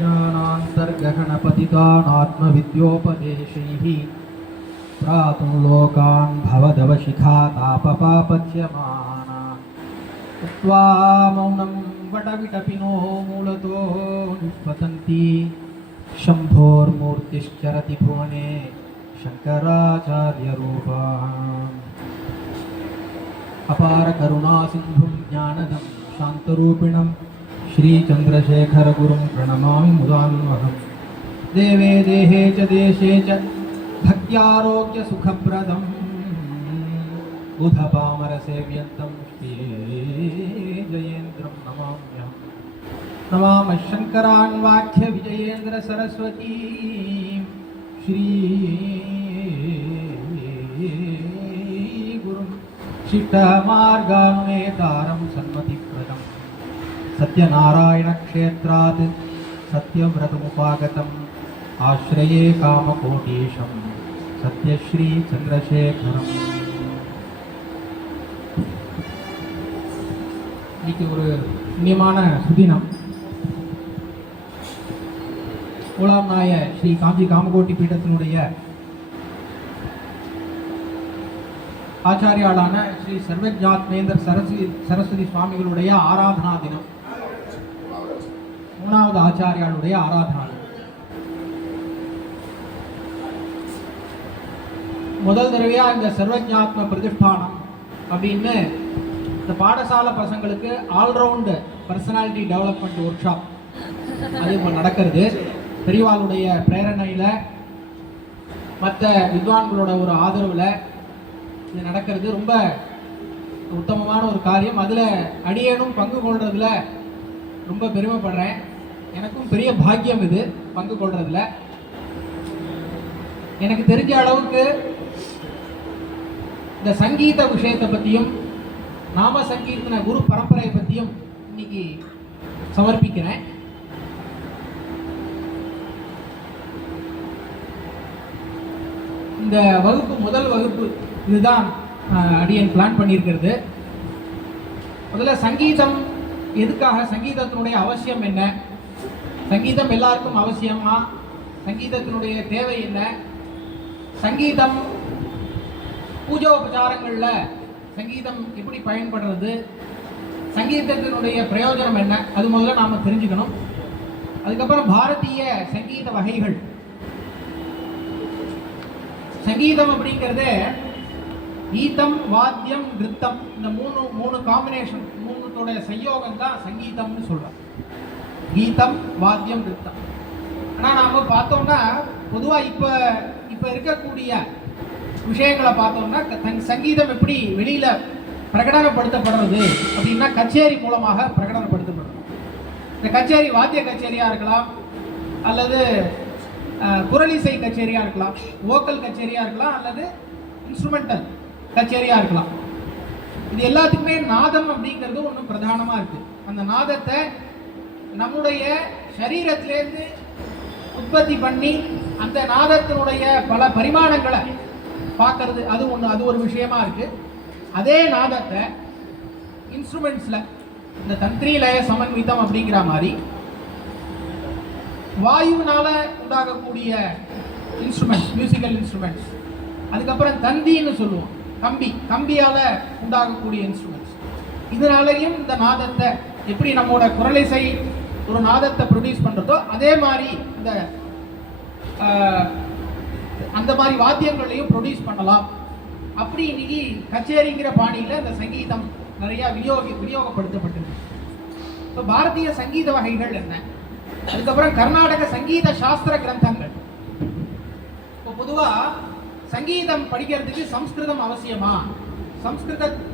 अज्ञानान्तर्गहनपतितानात्मविद्योपदेशैः प्रातुं लोकान् भवदवशिखातापपापच्यमाना त्वा मौनं वटविटपिनो मूलतो निष्पतन्ति शम्भोर्मूर्तिश्चरति भुवने शङ्कराचार्यरूपा अपारकरुणासिन्धुं ज्ञानदं शान्तरूपिणं श्रीचन्द्रशेखरगुरुं प्रणमामि मुदान्वहम् देवे देहे च देशे च भक्त्यारोग्यसुखप्रदं बुधपामरसेव्यन्तं श्रीजयेन्द्रं नमाम्यहम् नमामः शङ्करान् वाक्यविजयेन्द्रसरस्वतीं श्रीगुरुं शिष्टमार्गानुनेतारं सन्मतिप्रदं सत्यनारायणक्षेत्रात् सत्यव्रतमुपागतम् आश्रये कामकोटीशं सत्यश्रीचन्द्रशेखरम्. இன்னைக்கு ஒரு புண்ணியமான சுதினம். ஓலாம்நாய ஸ்ரீ காஞ்சி காமகோட்டி பீடத்தினுடைய ஆச்சாரியாளான ஸ்ரீ சர்வஜாத்மேந்தர் சரஸ்வதி சுவாமிகளுடைய ஆராதனா தினம். 3வது ஆச்சாரியாளுடைய ஆராதனா தினம். முதல் தடவையா இந்த சர்வஜாத்ம பிரதிஷ்டானம் அப்படின்னு இந்த பாடசாலை பசங்களுக்கு all-round personality development work shop அது இப்போ நடக்கிறது. பெரியவாளுடைய பிரேரணையில் மற்ற வித்வான்களோட ஒரு ஆதரவில் இது நடக்கிறது. ரொம்ப உத்தமமான ஒரு காரியம். அதில் அடியேனும் பங்கு கொள்றதுல ரொம்ப பெருமைப்படுறேன். எனக்கும் பெரிய பாக்கியம் இது பங்கு கொள்றதுல. எனக்கு தெரிஞ்ச அளவுக்கு இந்த சங்கீத விஷயத்தை பற்றியும் நாம சங்கீர்த்தன குரு பரம்பரையை பற்றியும் இன்னைக்கு சமர்ப்பிக்கிறேன். இந்த வகுப்பு முதல் வகுப்பு இதுதான் அடியன் பிளான் பண்ணியிருக்கிறது. முதல்ல சங்கீதம் எதுக்காக, சங்கீதத்தினுடைய அவசியம் என்ன, சங்கீதம் எல்லாருக்கும் அவசியமா, சங்கீதத்தினுடைய தேவை என்ன, சங்கீதம் பூஜோபச்சாரங்களில் சங்கீதம் எப்படி பயன்படுறது, சங்கீதத்தினுடைய பிரயோஜனம் என்ன, அது முதல்ல நாம் தெரிஞ்சுக்கணும். அதுக்கப்புறம் பாரதிய சங்கீத வகைகள். சங்கீதம் அப்படிங்கிறது கீதம், வாத்தியம், நிருத்தம், இந்த மூணு காம்பினேஷன், மூணுத்தோடைய சயோகம் தான் சங்கீதம்னு சொல்கிறோம். கீதம், வாத்தியம், நிருத்தம். ஆனால் நாம் பார்த்தோம்னா பொதுவாக இப்போ இருக்கக்கூடிய விஷயங்களை பார்த்தோம்னா சங்கீதம் எப்படி வெளியில் பிரகடனப்படுத்தப்படுறது அப்படின்னா கச்சேரி மூலமாக பிரகடனப்படுத்தப்படுறது. இந்த கச்சேரி வாத்திய கச்சேரியாக இருக்கலாம், அல்லது குரலிசை கச்சேரியாக இருக்கலாம், வோக்கல் கச்சேரியாக இருக்கலாம், அல்லது இன்ஸ்ட்ருமெண்டல் கச்சேரியாக இருக்கலாம். இது எல்லாத்துக்குமே நாதம் அப்படிங்கிறது ஒன்று பிரதானமாக இருக்குது. அந்த நாதத்தை நம்முடைய சரீரத்திலேருந்து உற்பத்தி பண்ணி அந்த நாதத்தினுடைய பல பரிமாணங்களை பார்க்கறது, அது ஒரு விஷயமா இருக்கு. அதே நாதத்தை இன்ஸ்ட்ருமெண்ட்ஸில் இந்த தந்திரி லய சமன்விதம் அப்படிங்கிற மாதிரி வாயுவினால உண்டாகக்கூடிய இன்ஸ்ட்ருமெண்ட்ஸ், மியூசிக்கல் இன்ஸ்ட்ருமெண்ட்ஸ், அதுக்கப்புறம் தந்தின்னு சொல்லுவோம், கம்பியால் உண்டாகக்கூடிய இன்ஸ்ட்ருமெண்ட்ஸ், இதனாலையும் இந்த நாதத்தை எப்படி நம்மளோட குரலிசை ஒரு நாதத்தை ப்ரொடியூஸ் பண்ணுறதோ அதே மாதிரி அந்த மாதிரி வாத்தியங்களையும் ப்ரொடியூஸ் பண்ணலாம். அப்படி இன்னைக்கு கச்சேரிங்கிற பாணியில் இந்த சங்கீதம் நிறையா விநியோகப்படுத்தப்பட்டிருக்கு. இப்போ பாரதிய சங்கீத வகைகள் என்ன, அதுக்கப்புறம் கர்நாடக சங்கீத சாஸ்திர கிரந்தங்கள். இப்போ பொதுவாக சங்கீதம் படிக்கிறதுக்கு சம்ஸ்கிருதம் அவசியமா,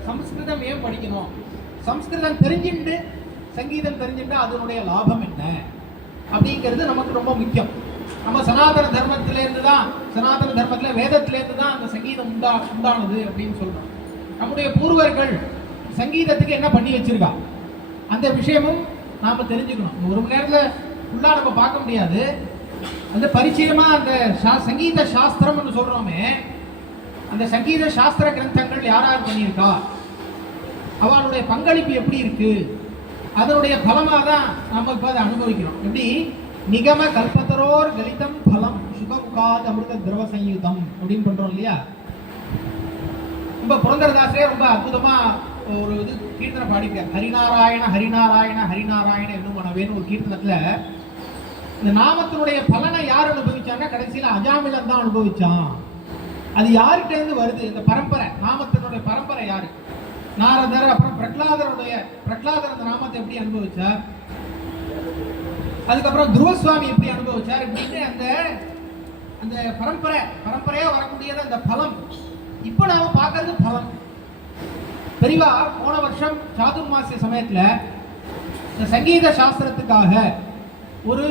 சம்ஸ்கிருதம் ஏன் படிக்கணும், சம்ஸ்கிருதம் தெரிஞ்சுட்டு சங்கீதம் தெரிஞ்சுட்டா அதனுடைய லாபம் என்ன அப்படிங்கிறது நமக்கு ரொம்ப முக்கியம். நம்ம சனாதன தர்மத்தில் வேதத்திலேருந்து தான் அந்த சங்கீதம் உண்டானது அப்படின்னு சொல்றோம். நம்முடைய பூர்வர்கள் சங்கீதத்துக்கு என்ன பண்ணி வச்சிருக்கா அந்த விஷயமும் நாம தெரிஞ்சுக்கணும். ஒரு மணி நேரத்தில் ஃபுல்லாக நம்ம பார்க்க முடியாது. அந்த பரிச்சயமா அந்த சங்கீத சாஸ்திரம்னு சொல்றோமே, அந்த சங்கீத சாஸ்திர கிரந்தங்கள் யாரார் பண்ணியிருக்கா, அவளுடைய பங்களிப்பு எப்படி இருக்கு, அதனுடைய பலமாக தான் நம்ம இப்போ அதை அனுபவிக்கிறோம். எப்படி நிகம கல்பத்தரோர் கலிதம் பலம் சுகமுகாத் அமிர்த திரவ சயுதம் அப்படின்னு பண்றோம் இல்லையா. ரொம்ப புரந்தரதாசரே ரொம்ப அற்புதமா ஒரு இது கீர்த்தனை பாடிட்டார். ஹரிநாராயண ஹரிநாராயண ஹரிநாராயண என்னும் மனவேன்னு ஒரு கீர்த்தனத்துல இந்த நாமத்தினுடைய பலனை யார் அனுபவிச்சான்னா கடைசியில அஜாமிலன் தான் அனுபவிச்சான். அது யார்கிட்ட இருந்து வருது? இந்த பரம்பரை, நாமத்தினுடைய பரம்பரை யாரு? நாரதர், அப்புறம் பிரகலாதர் அந்த நாமத்தை எப்படி அனுபவிச்சார், அதுக்கப்புறம் துருவசுவாமி எப்படி அனுபவிச்சார், இப்படின்னு அந்த அந்த பரம்பரையா வரக்கூடியது அந்த பலம். இப்போ நாம பார்க்கறது பலம். பெரியவா போன வருஷம் சாதுர்மாசிய சமயத்துல இந்த சங்கீத சாஸ்திரத்துக்காக ஒரு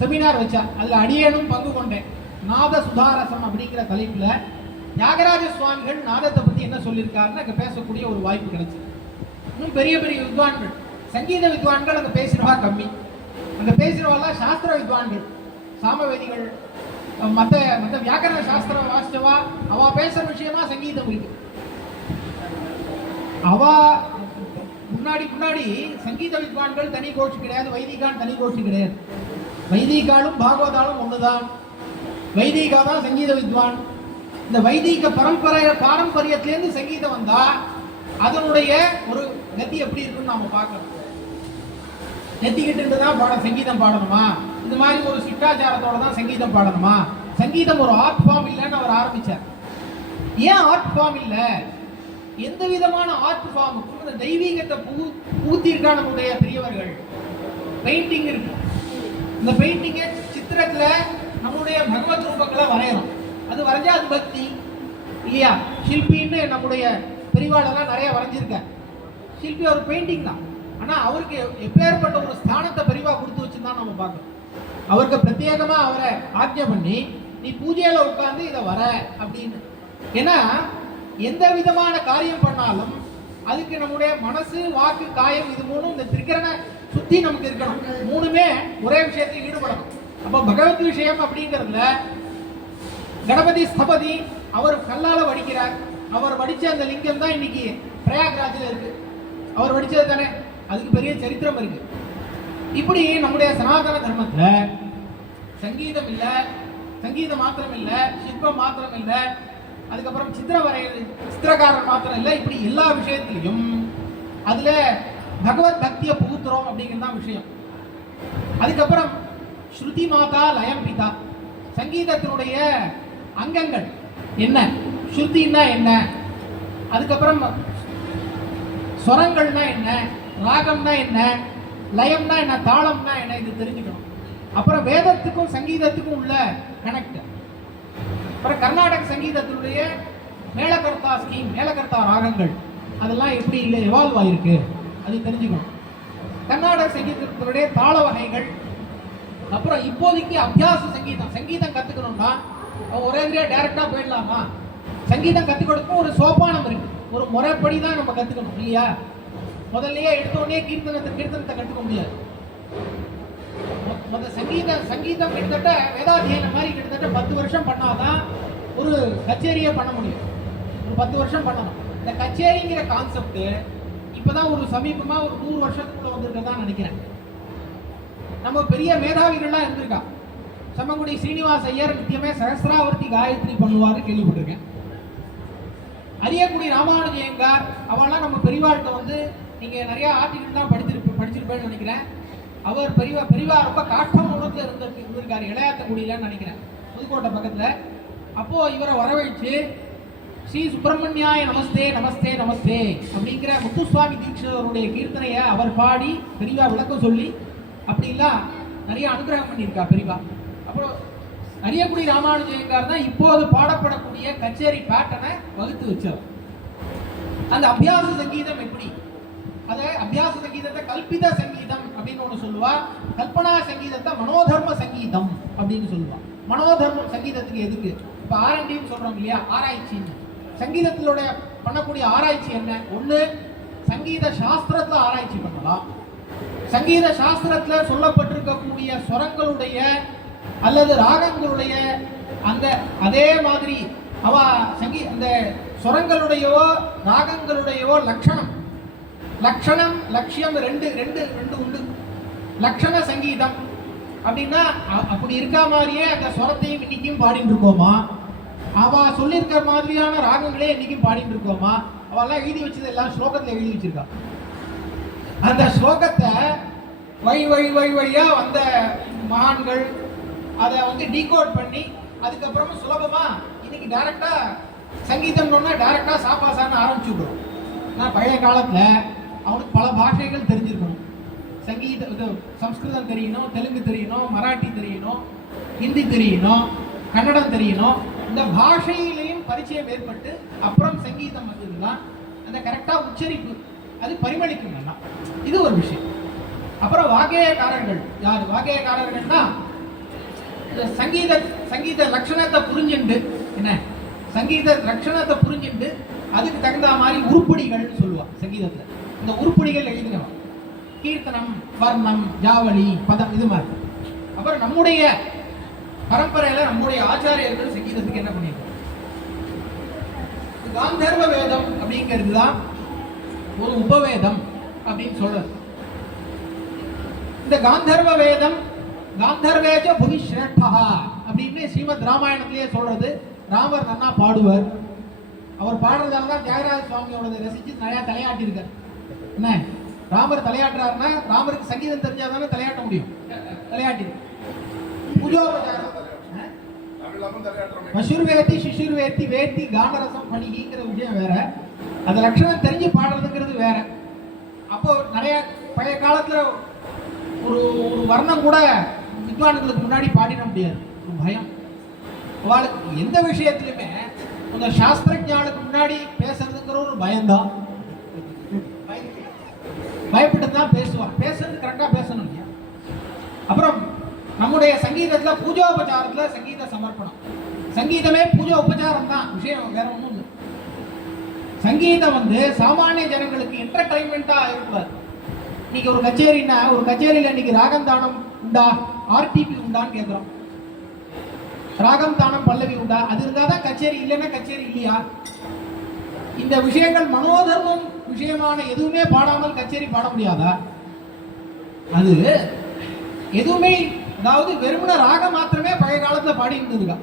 செமினார் வச்சா. அதுல அடியேனும் பங்கு கொண்டேன். நாத சுதாரசம் அப்படிங்கிற தலைப்புல தியாகராஜ சுவாமிகள் நாதத்தை பத்தி என்ன சொல்லியிருக்காருன்னு அங்க பேசக்கூடிய ஒரு வாய்ப்பு கிடைச்சது. இன்னும் பெரிய பெரிய வித்வான்கள், சங்கீத வித்வான்கள் அங்க பேசுறவா கம்மி. அங்க பேசுறவெல்லாம் சாஸ்திர வித்வான்கள், சாமவேதிகள், மற்ற வியாக்கரண சாஸ்திரம் வாசிச்சவா. அவ பேசுற விஷயமா சங்கீதம் இருக்கு. அவ முன்னாடி சங்கீத வித்வான்கள் தனி கோஷ்டி கிடையாது, வைதிகான் தனி கோஷ்டி கிடையாது. வைதிகாலும் பாகவதாலும் ஒண்ணுதான். வைதிகா தான் சங்கீத வித்வான். இந்த வைதிக பாரம்பரியத்திலேருந்து சங்கீதம் வந்தா அதனுடைய ஒரு கதி எப்படி இருக்குன்னு நாம பார்க்கணும். நெத்திக்கிட்டு தான் சங்கீதம் பாடணுமா, இந்த மாதிரி ஒரு சிட்டாச்சாரத்தோட தான் சங்கீதம் பாடணுமா, சங்கீதம் ஒரு ஆர்ட் ஃபார்ம் இல்லைன்னு அவர் ஆரம்பிச்சார். ஏன் ஆர்ட் ஃபார்ம் இல்லை? எந்த விதமான ஆர்ட் ஃபார்முக்கும் இந்த தெய்வீகத்தை பூத்திருக்கா நம்முடைய பெரியவர்கள். பெயிண்டிங் இருக்கு. இந்த பெயிண்டிங்க சித்திரத்துல நம்முடைய பகவத் ரூபங்களை வரையணும். அது வரைஞ்சா அது பக்தி இல்லையா? ஷில்பின்னு நம்முடைய பெரியவாளெல்லாம் நிறைய வரைஞ்சிருக்க. ஷில்பி ஒரு பெயிண்டிங் தான். ஆனா அவருக்கு எப்பேற்பட்ட ஒரு ஸ்தானத்தை பெரியவா கொடுத்து வச்சுதான் நம்ம பார்க்கணும். அவருக்கு பிரத்யேகமா அவரை ஆஜ்ஞை பண்ணி நீ பூஜையில உட்கார்ந்து இதை வர அப்படின்னு. ஏன்னா எந்த விதமான காரியம் பண்ணாலும் அதுக்கு நம்முடைய மனசு, வாக்கு, காயம், இது மூணும் இந்த திரிகரண சுத்தி நமக்கு இருக்கணும். மூணுமே ஒரே விஷயத்தில் ஈடுபடணும். அப்ப பகவத் விஷயம் அப்படிங்கிறதுல கணபதி ஸ்தபதி அவர் கல்லால வடிக்கிறார். அவர் வடிச்ச அந்த லிங்கம் தான் இன்னைக்கு பிரயாக்ராஜில் இருக்கு. அவர் வடிச்சது தானே, அதுக்கு பெரிய சரித்திரம் இருக்கு. இப்படி நம்முடைய சனாதன தர்மத்துல சங்கீதம் இல்லை, சங்கீதம் மாத்திரம் இல்லை, சிற்பம் மாத்திரம் இல்லை, அதுக்கப்புறம் சித்திரக்காரன் மாத்திரம் இல்லை, இப்படி எல்லா விஷயத்திலையும் அதுல பகவத் பக்தியை புகுத்துறோம் அப்படிங்கிறது தான் விஷயம். அதுக்கப்புறம் ஸ்ருதி மாதா லயம் பிதா, சங்கீதத்தினுடைய அங்கங்கள் என்ன, ஸ்ருதினா என்ன, அதுக்கப்புறம் ஸ்வரங்கள்னா என்ன, ராகம்னா என்ன, லயம்னா என்ன, தாளம்னா என்ன, இது தெரிஞ்சுக்கணும். அப்புறம் வேதத்துக்கும் சங்கீதத்துக்கும் உள்ள கனெக்ட். அப்புறம் கர்நாடக சங்கீதத்தினுடைய மேலகர்த்தா ஸ்கீம், மேலகர்த்தா ராகங்கள் அதெல்லாம் எப்படி இல்லை எவால்வ் ஆயிருக்கு அது தெரிஞ்சுக்கணும். கர்நாடக சங்கீதத்தினுடைய தாள வகைகள். அப்புறம் இப்போதைக்கு அபியாச சங்கீதம், சங்கீதம் கத்துக்கணும்னா ஒரே டைரக்டா போயிடலாமா? சங்கீதம் கற்றுக் கொடுக்க ஒரு சோபானம் இருக்கு, ஒரு முறைப்படி தான் நம்ம கத்துக்கணும் இல்லையா? முதல்லயே எடுத்தோடனே கீர்த்தனத்தை கற்றுக்க முடியாது. சங்கீதம் கிட்டத்தட்ட வேதாத்தியனம் மாதிரி கிட்டத்தட்ட 10 வருஷம் பண்ணாதான் ஒரு கச்சேரியை பண்ண முடியும். ஒரு 10 வருஷம் பண்ணணும். இந்த கச்சேரிங்கிற கான்செப்ட் இப்பதான் ஒரு சமீபமா ஒரு 100 வருஷத்துக்குள்ள வந்திருக்கதான் நினைக்கிறேன். நம்ம பெரிய மேதாவிகள்லாம் இருந்திருக்கா. செம்மங்குடி ஸ்ரீனிவாச ஐயர் நித்தியமே சகசிராவர்த்தி காயத்ரி பண்ணுவாரு கேள்விப்பட்டிருக்கேன். அரியக்குடி ராமானுஜயங்கார் அவெல்லாம் நம்ம பெரியவாழ்கிட்ட வந்து நீங்க நிறைய ஆர்டிகல்லாம் படிச்சிருப்பேன்னு நினைக்கிறேன். அவர் பெரியவா ரொம்ப காட்டம் உணர்ந்து இருந்திருக்காரு இளையாத்தங்குடியிலன்னு நினைக்கிறேன், புதுக்கோட்டை பக்கத்துல. அப்போ இவரை வரவழைச்சு ஸ்ரீ சுப்பிரமணியாய நமஸ்தே நமஸ்தே நமஸ்தே அப்படிங்கிற முத்துசுவாமி தீட்சிதருடைய கீர்த்தனையை அவர் பாடி பெரியவா விளக்கம் சொல்லி அப்படிலாம் நிறைய அனுகிரகம் பண்ணியிருக்கா பெரியவா. அப்புறம் அரியக்குடி ராமானுஜயங்கார் தான் இப்போது பாடப்படக்கூடிய கச்சேரி பேட்டர்னை வகுத்து வச்சார். அந்த அபியாச சங்கீதம் எப்படி, அதை அபியாச சங்கீதத்தை கல்பித சங்கீதம் அப்படின்னு ஒன்று சொல்லுவா, கல்பனா சங்கீதத்தை மனோதர்ம சங்கீதம் அப்படின்னு சொல்லுவா. மனோதர்மம் சங்கீதத்துக்கு எதுக்கு? இப்போ ஆர்என்டின்னு சொல்றோம் இல்லையா, ஆராய்ச்சின்னு. சங்கீதத்திலோட பண்ணக்கூடிய ஆராய்ச்சி என்ன? ஒன்று சங்கீத சாஸ்திரத்தில் ஆராய்ச்சி பண்ணலாம். சங்கீத சாஸ்திரத்துல சொல்லப்பட்டிருக்கக்கூடிய ஸ்வரங்களுடைய அல்லது ராகங்களுடைய அந்த அதே மாதிரி அந்த ஸ்வரங்களுடையவோ ராகங்களுடையவோ லட்சணம் லட்சியம் ரெண்டு உண்டு. லட்சண சங்கீதம் அப்படின்னா அப்படி இருக்கா மாதிரியே அந்த ஸ்வரத்தையும் இன்னைக்கும் பாடிட்டு இருக்கோமா? அவ சொல்லியிருக்கிற மாதிரியான ராகங்களே இன்னைக்கும் பாடிட்டு இருக்கோமா? அவெல்லாம் எழுதி வச்சது எல்லாம் ஸ்லோகத்தில் எழுதி வச்சிருக்கா. அந்த ஸ்லோகத்தை வழியா வந்த மகான்கள் அதை டீகோட் பண்ணி அதுக்கப்புறமா சுலபமா இன்னைக்கு டைரக்டா சங்கீதம்னா டைரக்டா சாப்பாசான்னு ஆரம்பிச்சு விடுறோம். ஆனால் பழைய காலத்துல அவனுக்கு பல பாஷைகள் தெரிஞ்சிருக்கணும். சம்ஸ்கிருதம் தெரியணும், தெலுங்கு தெரியணும், மராட்டி தெரியணும், ஹிந்தி தெரியணும், கன்னடம் தெரியணும். இந்த பாஷையிலையும் பரிச்சயம் ஏற்பட்டு அப்புறம் சங்கீதம் வந்ததுதான் அந்த கரெக்டா உச்சரிப்பு அது பரிமளிக்கும். இது ஒரு விஷயம். அப்புறம் வாகேயக்காரர்கள் யாரு? வாகேயக்காரர்கள்னா சங்கீத லட்சணத்தை புரிஞ்சுண்டு என்ன சங்கீத லட்சணத்தை புரிஞ்சுண்டு அதுக்கு தகுந்த மாதிரி உருப்படிகள் சொல்லுவான் சங்கீதத்துல. இந்த உருப்படிகள் எழுதினவன் கீர்த்தனம், வர்ணம், ஜாவளி, பதம், இது மாதிரி. அப்புறம் நம்முடைய பரம்பரையில நம்முடைய ஆச்சாரியர்கள் சங்கீதத்துக்கு என்ன பண்ணிருக்காங்க? காந்தர்வ வேதம் அப்படிங்கிறது தான் ஒரு உபவேதம் அப்படின்னு சொல்றது. இந்த காந்தர்வ வேதம் காந்தர்வேஜ புவி ஸ்ரேஷ்டா அப்படின்னு ஸ்ரீமத் ராமாயணத்திலேயே சொல்றது. ராமர் நன்னா பாடுவார். அவர் பாடுறதால தான் தியாகராஜ சுவாமியோட ரசிச்சு நிறைய தலையாட்டிருக்கார். என்ன ராமர் தலையாட்டுறாருன்னா ராமருக்கு சங்கீதம் தெரிஞ்சாதானே தலையாட்ட முடியும். தலையாட்டி பூஜோபச்சாரம் மசூர்வேத்தி சிசுர்வேத்தி வேத்தி கானரசம் பணிகிங்கிற விஷயம் வேற, அந்த லட்சணம் தெரிஞ்சு பாடுறதுங்கிறது வேற. அப்போ நிறைய பழைய காலத்துல ஒரு வர்ணம் கூட வித்வான்களுக்கு முன்னாடி பாடிட முடியாது. ஒரு பயம் அவளுக்கு எந்த விஷயத்திலுமே அந்த சாஸ்திரஜானுக்கு முன்னாடி பேசுறதுங்கிற ஒரு பயம்தான். பயப்பட்டு தான் பேசுவான். பேசுறது கரெக்டா பேசணும் இல்லையா? அப்புறம் நம்முடைய சங்கீதத்துல பூஜோபச்சாரத்துல சங்கீத சமர்ப்பணம். சங்கீதமே பூஜா உபச்சாரம் தான், விஷயம் வேற ஒன்றும் இல்லை. சங்கீதம் சாமானிய ஜனங்களுக்கு என்டர்டைன்மெண்டா இருக்கக்கூடாது. இன்னைக்கு ஒரு கச்சேரின்னா ஒரு கச்சேரியில இன்னைக்கு ராகம் தானம் உண்டா, ஆர்டிபி உண்டான்னு கேட்கிறோம். ராகம் தானம் பல்லவி உண்டா? அது இருந்தாதான் கச்சேரி, இல்லைன்னா கச்சேரி இல்லையா? இந்த விஷயங்கள் மனோதர்மம் விஷயமான எதுவுமே பாடாமல் கச்சேரி பாட முடியாதா? அது எதுவுமே, அதாவது வெறுமன ராகம் மாத்திரமே பழைய காலத்துல பாடி இருந்ததுக்கா.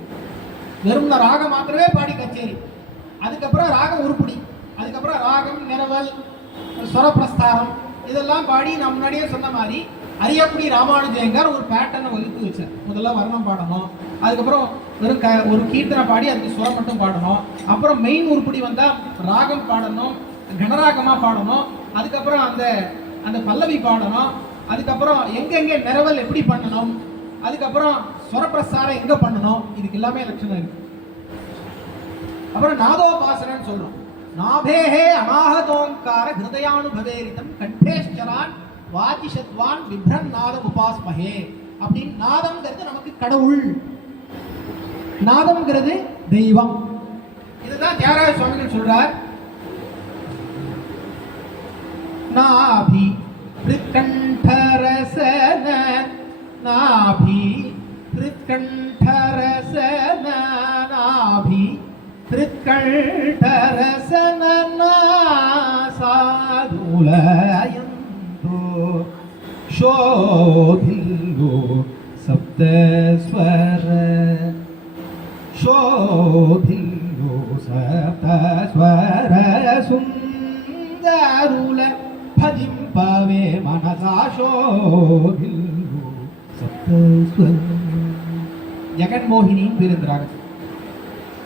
வெறுமன ராகம் மாத்திரமே பாடி கச்சேரி. அதுக்கப்புறம் ராகம் உருப்படி, அதுக்கப்புறம் ராகம், நிரவல், ஸ்வரப்பிரஸ்தாரம் இதெல்லாம் பாடி நான் முன்னாடியே சொன்ன மாதிரி அரியக்குடி ராமானுஜயங்கார் ஒரு பேட்டர்னை வகுத்து வச்சார். முதல்ல வர்ணம் பாடணும், அதுக்கப்புறம் வெறும் ஒரு கீர்த்தனை பாடி அதுக்கு சுரம் மட்டும் பாடணும், அப்புறம் மெயின் உருப்படி வந்தா ராகம் பாடணும், கனராகமா பாடணும், அதுக்கப்புறம் அந்த பல்லவி பாடணும், அதுக்கப்புறம் எங்கெங்க நிரவல் எப்படி பண்ணணும், அதுக்கப்புறம் ஸ்வரப்பிரசாரம் எங்க பண்ணணும், இதுக்கு எல்லாமே லட்சணம் இருக்கு. அப்புறம் நாதோபாசனன்னு சொல்றோம். நாபேஹே அநாஹதோங்கார ஹிருதயானுபவேரிதம் கண்டேஷ்சரான் வாதிஷத்வான் விப்ரன் நாதம் உபாஸ்மஹே அப்படின்னு. நாதம்ங்கிறது நமக்கு கடவுள், நாதம்ங்கிறது தெய்வம். இதுதான் தியாகராஜ சுவாமிகள் சொல்றார். நாபி பிருக்கண்டரசன நாபி பிருக்கண்டரசன நாபி பிருக்கண்டரசன சாதுலயந்தோ ஷோதில்லோ சப்தஸ்வர ஷோதில்லோ சப்தஸ்வர சுந்தருல பதிம்பவே மனசா ஷோதில்லோ சப்தஸ்வர. ஜெகன்மோகினின்னு பேருந்துறாங்க.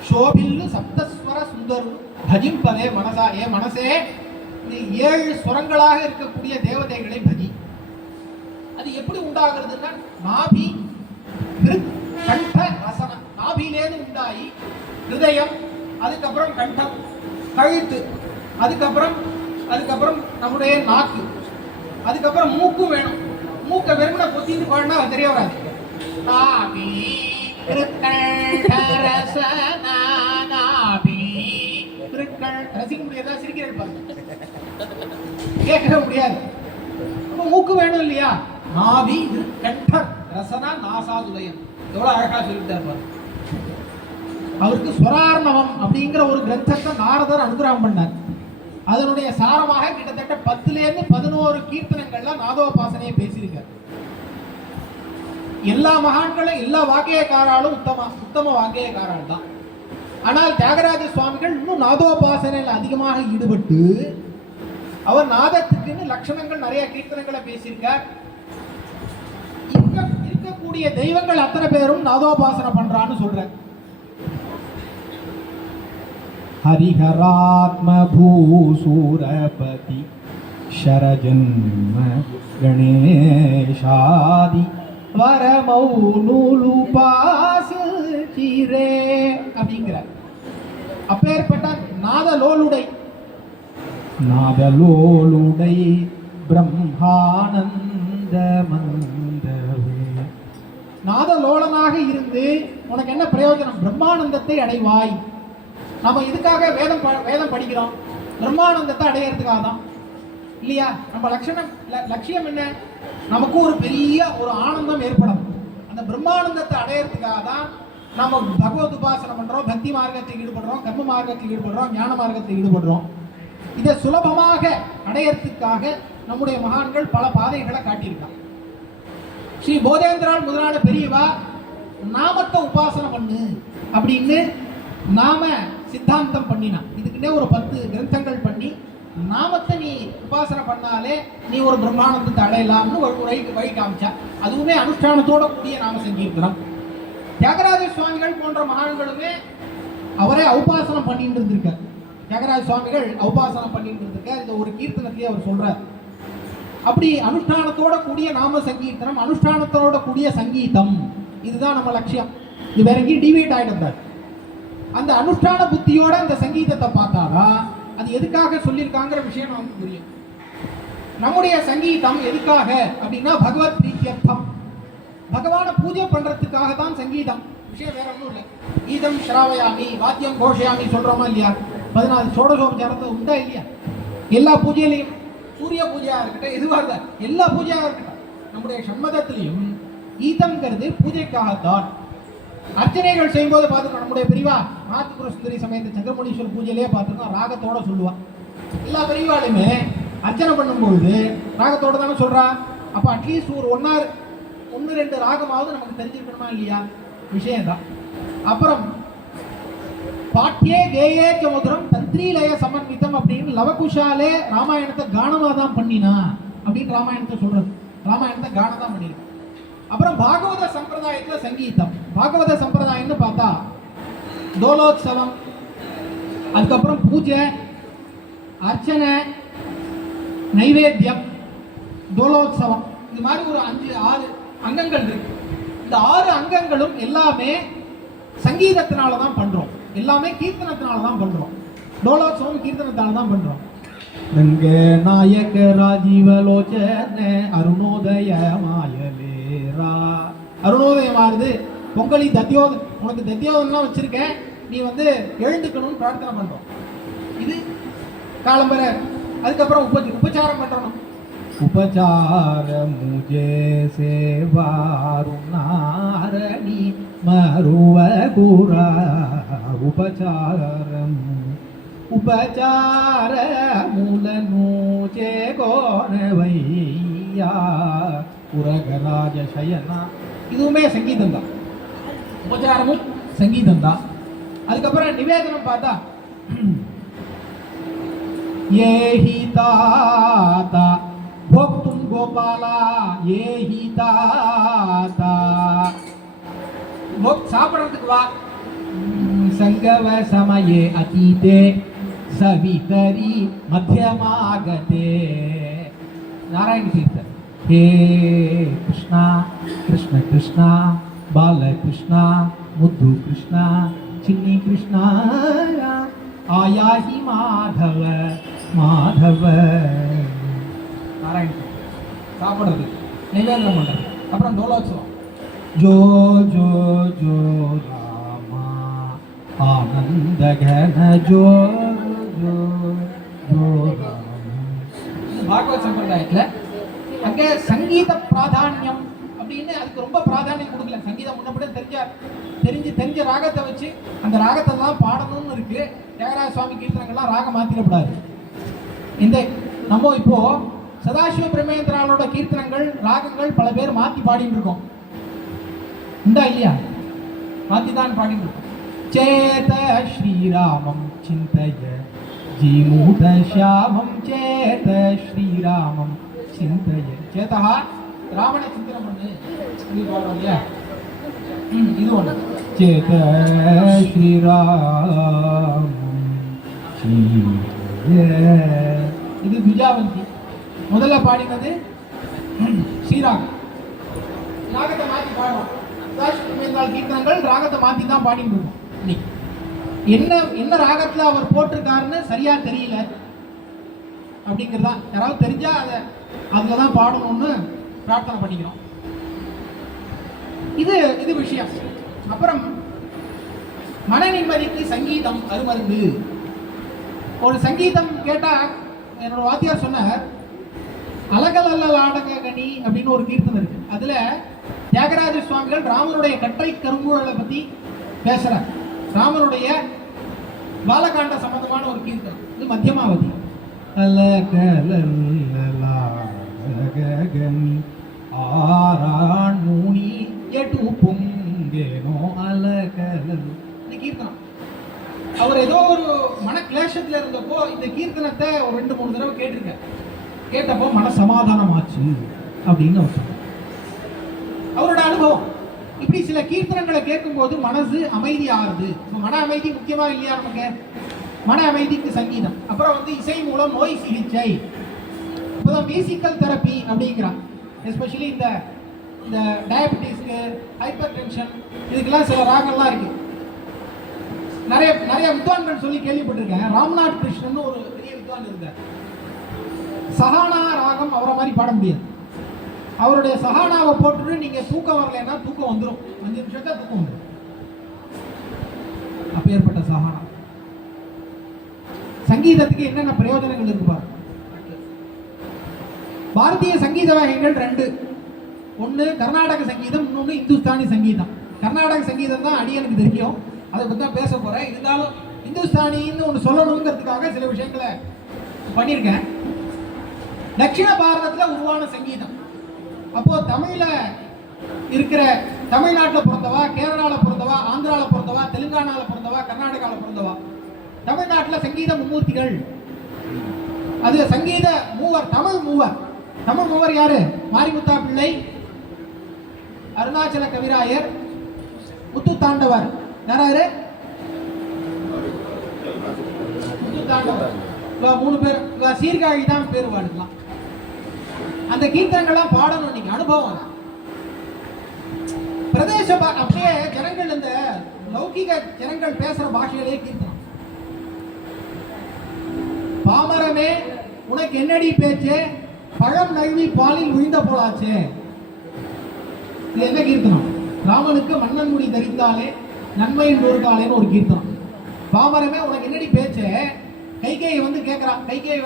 ஷோபில்லு சப்தஸ்வர சுந்தரு பஜிம்பவே மனசா. ஏ மனசே, நீ 7 ஸ்வரங்களாக இருக்கக்கூடிய தேவதைகளை பஜி. அது எப்படி உண்டாகிறதுன்னா நாபி கண்ட ரசனம், நாபிலேருந்து உண்டாயி ஹிருதயம், அதுக்கப்புறம் கண்டம், கழுத்து, அதுக்கப்புறம் நம்முடைய நாக்கு, அதுக்கப்புறம் மூக்கு வேணும். மூக்கை வெறுமனை பொத்திட்டு பாடினா தெரிய வராது. நாபி ரசிக்க முடியாதா? சிரிக்கிறது பாருங்க, கேட்க முடியாது. மூக்கு வேணும் இல்லையா? நாபி கண்டர் ரசனா நாசாதுலயம். எவ்வளவு அழகா சொல்லிட்டார் பாருங்க. அவருக்கு ஸ்வரார்ணவம் அப்படிங்கிற ஒரு கிரந்தத்தை நாரதர் அனுகிரகம் பண்ணார். அதனுடைய சாரமாக கிட்டத்தட்ட 10 to 11 கீர்த்தனங்கள்ல நாதோபாசனையை பேசியிருக்கார். எல்லா மகான்களும் எல்லா வாக்கியக்காராலும் உத்தம வாக்கியக்காரால் தான். ஆனால் தியாகராஜ சுவாமிகள் இன்னும் நாதோபாசனையில் அதிகமாக ஈடுபட்டு அவர் நாதத்துக்குன்னு லட்சணங்கள் நிறைய கீர்த்தனங்களை பேசியிருக்கார். இருக்கக்கூடிய தெய்வங்கள் அத்தனை பேரும் நாதோபாசனை பண்றான்னு சொல்ற. ஹரிஹராத்ம பூசூரபதி शरजन्म गणेशादि வரமௌனுலுபாச சீரே அப்படிங்கிறார். அப்பேற்பட்ட நாதலோலுடை பிரம்மானந்த மந்தவே. நாதலோலனாக இருந்து உனக்கு என்ன பிரயோஜனம்? பிரம்மானந்தத்தை அடைவாய். நம்ம இதுக்காக வேதம் படிக்கிறோம், பிரம்மானந்தத்தை அடையிறதுக்காக தான் இல்லையா? நம்ம லட்சியம் என்ன? நமக்கு ஒரு பெரிய ஒரு ஆனந்தம் ஏற்படும். அந்த பிரம்மானந்தத்தை அடையிறதுக்காக தான் நம்ம பகவத் உபாசனை பண்றோம், பக்தி மார்க்கத்தில் ஈடுபடுறோம், கர்ம மார்க்கத்தில் ஈடுபடுறோம், ஞான மார்க்கத்தில் ஈடுபடுறோம். இதை சுலபமாக அடையறதுக்காக நம்முடைய மகான்கள் பல பாதைகளை காட்டியிருக்காங்க. ஸ்ரீ போதேந்திரால் முதலான பெரியவா நாமத்தை உபாசனை பண்ணு அப்படின்னு நாம சித்தாந்தம் பண்ணினா. இதுக்குன்னே ஒரு 10 கிரந்தங்கள் பண்ணி நாமத்தை நீ உபாசனை பண்ணாலே நீ ஒரு பிரம்மானந்தத்தை அடையலாம்னு ஒரு வழி காமிச்சா. அதுவுமே அனுஷ்டானத்தோட கூடிய நாம சங்கீர்த்தனம். தியாகராஜ சுவாமிகள் போன்ற மகான்களுமே அவரே உபாசனம் பண்ணிட்டு இருந்திருக்கார். தியாகராஜ சுவாமிகள் உபாசனம் பண்ணிட்டு இருந்திருக்கார். இந்த ஒரு கீர்த்தனத்திலே அவர் சொல்றார். அப்படி அனுஷ்டானத்தோட கூடிய நாம சங்கீர்த்தனம், அனுஷ்டானத்தோட கூடிய சங்கீதம், இதுதான் நம்ம லட்சியம். இது வேற எங்கேயும் டிவைட் ஆகிடும். அந்த அனுஷ்டான புத்தியோட அந்த சங்கீதத்தை பார்த்தாதான் அது எதுக்காக சொல்லியிருக்காங்கிற விஷயம் நமக்கு புரியும். நம்முடைய சங்கீதம் எதுக்காக அப்படின்னா பகவத் பிரீத்தியர்த்தம், பகவானை பூஜை பண்றதுக்காக தான் சங்கீதம். விஷயம் வேற ஒன்றும் இல்லை. கீதம் ஸ்ராவயாமி வாத்தியம் கோஷயாமி சொல்றோமா இல்லையா? 14 சோடசோபச்சாரத்தை உண்டா இல்லையா? எல்லா பூஜையிலையும், சூரிய பூஜையா இருக்கட்டும், எதுவாக இருந்தா எல்லா பூஜையாக இருக்கட்டும், நம்முடைய சம்மதத்திலையும் கீதம்ங்கிறது பூஜைக்காகத்தான். அர்ச்சனைகள் செய்யும்போது பார்த்துக்கணும். நம்முடைய பெரியவா மாத்துக்குரு சுந்தரி சமயத்து சந்திரமணீஸ்வரர் பூஜையிலேயே பார்த்துருக்கோம், ராகத்தோட சொல்லுவான். எல்லா பெரியவாளுமே அர்ச்சனை பண்ணும்போது ராகத்தோட தானே சொல்றா. அப்போ அட்லீஸ்ட் ஒரு 1-2 ராகமாவது நமக்கு தெரிஞ்சிருக்கணுமா இல்லையா? விஷயம்தான். அப்புறம் பாட்டியே கேயே சமுதிரம் தந்திரீலய சமன்வித்தம் அப்படின்னு லவகுஷாலே ராமாயணத்தை கானமாக தான் பண்ணினா அப்படின்னு ராமாயணத்தை சொல்றது. ராமாயணத்தை கானம் தான் பண்ணிருக்கு. அப்புறம் பாகவத சம்பிரதாயத்துல சங்கீதம். பாகவத சம்பிரதாயம்னு பார்த்தா தோலோத்சவம், அதுக்கப்புறம் பூஜை, அர்ச்சனை, நைவேத்தியம், தோலோத்சவம், இது மாதிரி ஒரு 5-6 அங்கங்கள் இருக்கு. இந்த 6 அங்கங்களும் எல்லாமே சங்கீதத்தினால தான் பண்றோம், எல்லாமே கீர்த்தனத்தினால தான் பண்றோம். தோலோத்சவம் கீர்த்தனத்தினால தான் பண்றோம். ரங்க நாயக ராஜீவலோச்சன அருணோதய மாயலேரா. அருணோதயமானது பொங்கலி தத்தியோதம், உனக்கு தத்தியோதம்லாம் வச்சிருக்கேன், நீ வந்து எழுந்துக்கணும்னு பிரார்த்தனை பண்றோம். இது காலம்பர. அதுக்கப்புறம் உபச்சாரம் பண்றோம். உபச்சார முஜே சேவாருணாரணி மருவ குரா. உபச்சாரம் உபச்சார மூலனூச்சே கோணவையா உரகராஜ சயனா. இதுவுமே சங்கீதம் தான், உபச்சாரமும் சங்கீதம் தான். அதுக்கப்புறம் நிவேதனம் பார்த்தா ஏஹி தாதா போக்தும் கோபாலா ஏஹி தாதா. சாப்பிட்றதுக்கு வா. சங்கவ சமயே அதீதே சவிதரி மத்தியமாகதே. நாராயண தீர்த்தர். ஹே கிருஷ்ணா கிருஷ்ண கிருஷ்ணா பாலகிருஷ்ணா முத்து கிருஷ்ணா சின்னி கிருஷ்ணா ஆயாஹி மாதவ மாதவ. நாராயண சாப்பிட்றது, நிவேதனம் பண்ணுறது. அப்புறம் டோலோத்சவம். ஜோ ஜோ ஜோ ஆனந்த கன ஜோ ஜோ ஜோ. பாகவத் சம்பிரதாயத்துல அங்க சங்கீத பிராதானியம் அப்படின்னு அதுக்கு ரொம்ப பிராதானியம் கொடுக்கல. சங்கீதம் முன்னப்படி தெரிஞ்ச ராகத்தை வச்சு அந்த ராகத்தை தான் பாடணும்னு இருக்கு. தியாகராஜ சுவாமி கீர்த்தனங்கள்லாம் ராகம் மாத்திரப்படாது. இந்த நம்ம இப்போ சதாசிவ பிரமேந்திராலோட கீர்த்தனங்கள் ராகங்கள் பல பேர் மாத்தி பாடிட்டு இருக்கோம். உண்டா இல்லையா? மாத்தி தான் பாடிட்டு சேத ஸ்ரீராமம் சிந்தைய ஜீமூத ஷியாமம் சேத ஸ்ரீராமம் சிந்தைய சேதா ராமனை சிந்தனை பண்ணு அப்படின்னு பாடுறோம் இல்லையா? இது ஒண்ணு சேத ஸ்ரீராமம் இது துஜாவந்தி. முதல்ல பாடினது ஸ்ரீராகம். ராகத்தை மாற்றி பாடுறோம். கீர்த்தனங்கள் ராகத்தை மாற்றி தான் பாடிட்டு இருக்கோம். என்ன என்ன ராகத்தில் அவர் போட்டிருக்காருன்னு சரியா தெரியல அப்படிங்கிறதா. யாராவது தெரிஞ்சா அதை அதில் தான் பாடணும்னு பிரார்த்தனை பண்ணிக்கிறோம். இது இது விஷயம். அப்புறம் மன நிம்மதிக்கு சங்கீதம் அருமருந்து. ஒரு சங்கீதம் கேட்டா என்னோட வாத்தியார் சொன்னார், அலகலல்ல ஆடகணி அப்படின்னு ஒரு கீர்த்தனை இருக்கு. அதுல தியாகராஜ சுவாமிகள் ராமனுடைய கட்டை கருங்குழலை பத்தி பேசுறார். ராமனுடைய பாலகாண்ட சம்பந்தமான ஒரு கீர்த்தனை. இது மத்தியமாவதி. அலகலல்ல ஆரான் மூனி எட்டு பொங்கேனோ அலகலல் கீர்த்தனம். அவர் ஏதோ ஒரு மன கிளேஷத்துல இருந்தப்போ இந்த கீர்த்தனத்தை ஒரு 2-3 தடவை கேட்டிருக்கார். கேட்டப்போ மன சமாதானம் ஆச்சு அப்படின்னு அவர் சொன்னார். அவரோட அனுபவம். இப்படி சில கீர்த்தனங்களை கேட்கும்போது மனசு அமைதி ஆகுது. மன அமைதி முக்கியமா இல்லையா நமக்கு? மன அமைதிக்கு சங்கீதம். அப்புறம் இசை மூலம் நோய் சிகிச்சை. இப்போதான் மியூசிக்கல் தெரப்பி அப்படிங்கிறான். எஸ்பெஷலி இந்த இந்த டயபெட்டிஸ்க்கு, ஹைப்பர் டென்ஷன், இதுக்கெல்லாம் சில ராகங்கள்லாம் இருக்கு. நிறைய நிறைய வித்வான்கள் சொல்லி கேள்விப்பட்டிருக்கேன். ராம்நாத் கிருஷ்ணன் ஒரு பெரிய வித்வான் இருந்தார். சஹானா ராகம் அவரை மாதிரி பாட முடியாது. அவருடைய சஹானாவை போட்டுட்டு நீங்க தூக்கம் வரலைன்னா தூக்கம் வந்துடும். 5 நிமிஷத்துல தூக்கம் வந்துடும். அப்பேற்பட்ட சஹானா. சங்கீதத்துக்கு என்னென்ன பிரயோஜனங்கள் இருக்கு பாருங்க. பாரதிய சங்கீத வகைகள் 2. ஒன்று கர்நாடக சங்கீதம், இன்னொன்று இந்துஸ்தானி சங்கீதம். கர்நாடக சங்கீதம் தான் அடியனுக்கு தெரியும், அதை பற்றி தான் பேச போகிறேன். இருந்தாலும் இந்துஸ்தானின்னு ஒன்று சொல்லணுங்கிறதுக்காக சில விஷயங்களை பண்ணியிருக்கேன். தட்சிண பாரதத்தில் உருவான சங்கீதம். அப்போது தமிழில் இருக்கிற, தமிழ்நாட்டில் பிறந்தவா, கேரளாவில் பிறந்தவா, ஆந்திராவில் பிறந்தவா, தெலுங்கானாவில் பிறந்தவா, கர்நாடகாவில் பிறந்தவா. தமிழ்நாட்டில் சங்கீத மும்மூர்த்திகள். அது சங்கீத மூவர், தமிழ் மூவர். தமிழ் மூவர் யாரு? மாரிமுத்தா பிள்ளை, அருணாச்சல கவிராயர், முத்து தாண்டவர். யாராரு? முத்து தாண்டவர். 3 பேர். சீர்காழி தான் பேர் பாடுக்கலாம். அந்த கீர்த்தனங்கள்லாம் பாடணும். நீங்க அனுபவம் பிரதேச அப்படியே ஜனங்கள், இந்த லௌகிக ஜனங்கள் பேசுற பாஷையிலே கீர்த்தனம். பாமரமே உனக்கு என்னடி பேச்சு, பழம் நழுவி பாலில் விழுந்த போலாச்சு. இது என்ன கீர்த்தனம்? ராமனுக்கு மன்னன் முடி தரித்தாலே நன்மையின் ஒருகாலேன்னு ஒரு கீர்த்தனம். பாமரமே உனக்கு என்னடி பேச்சு, கைகேயை கேட்கிறான். கைகேயை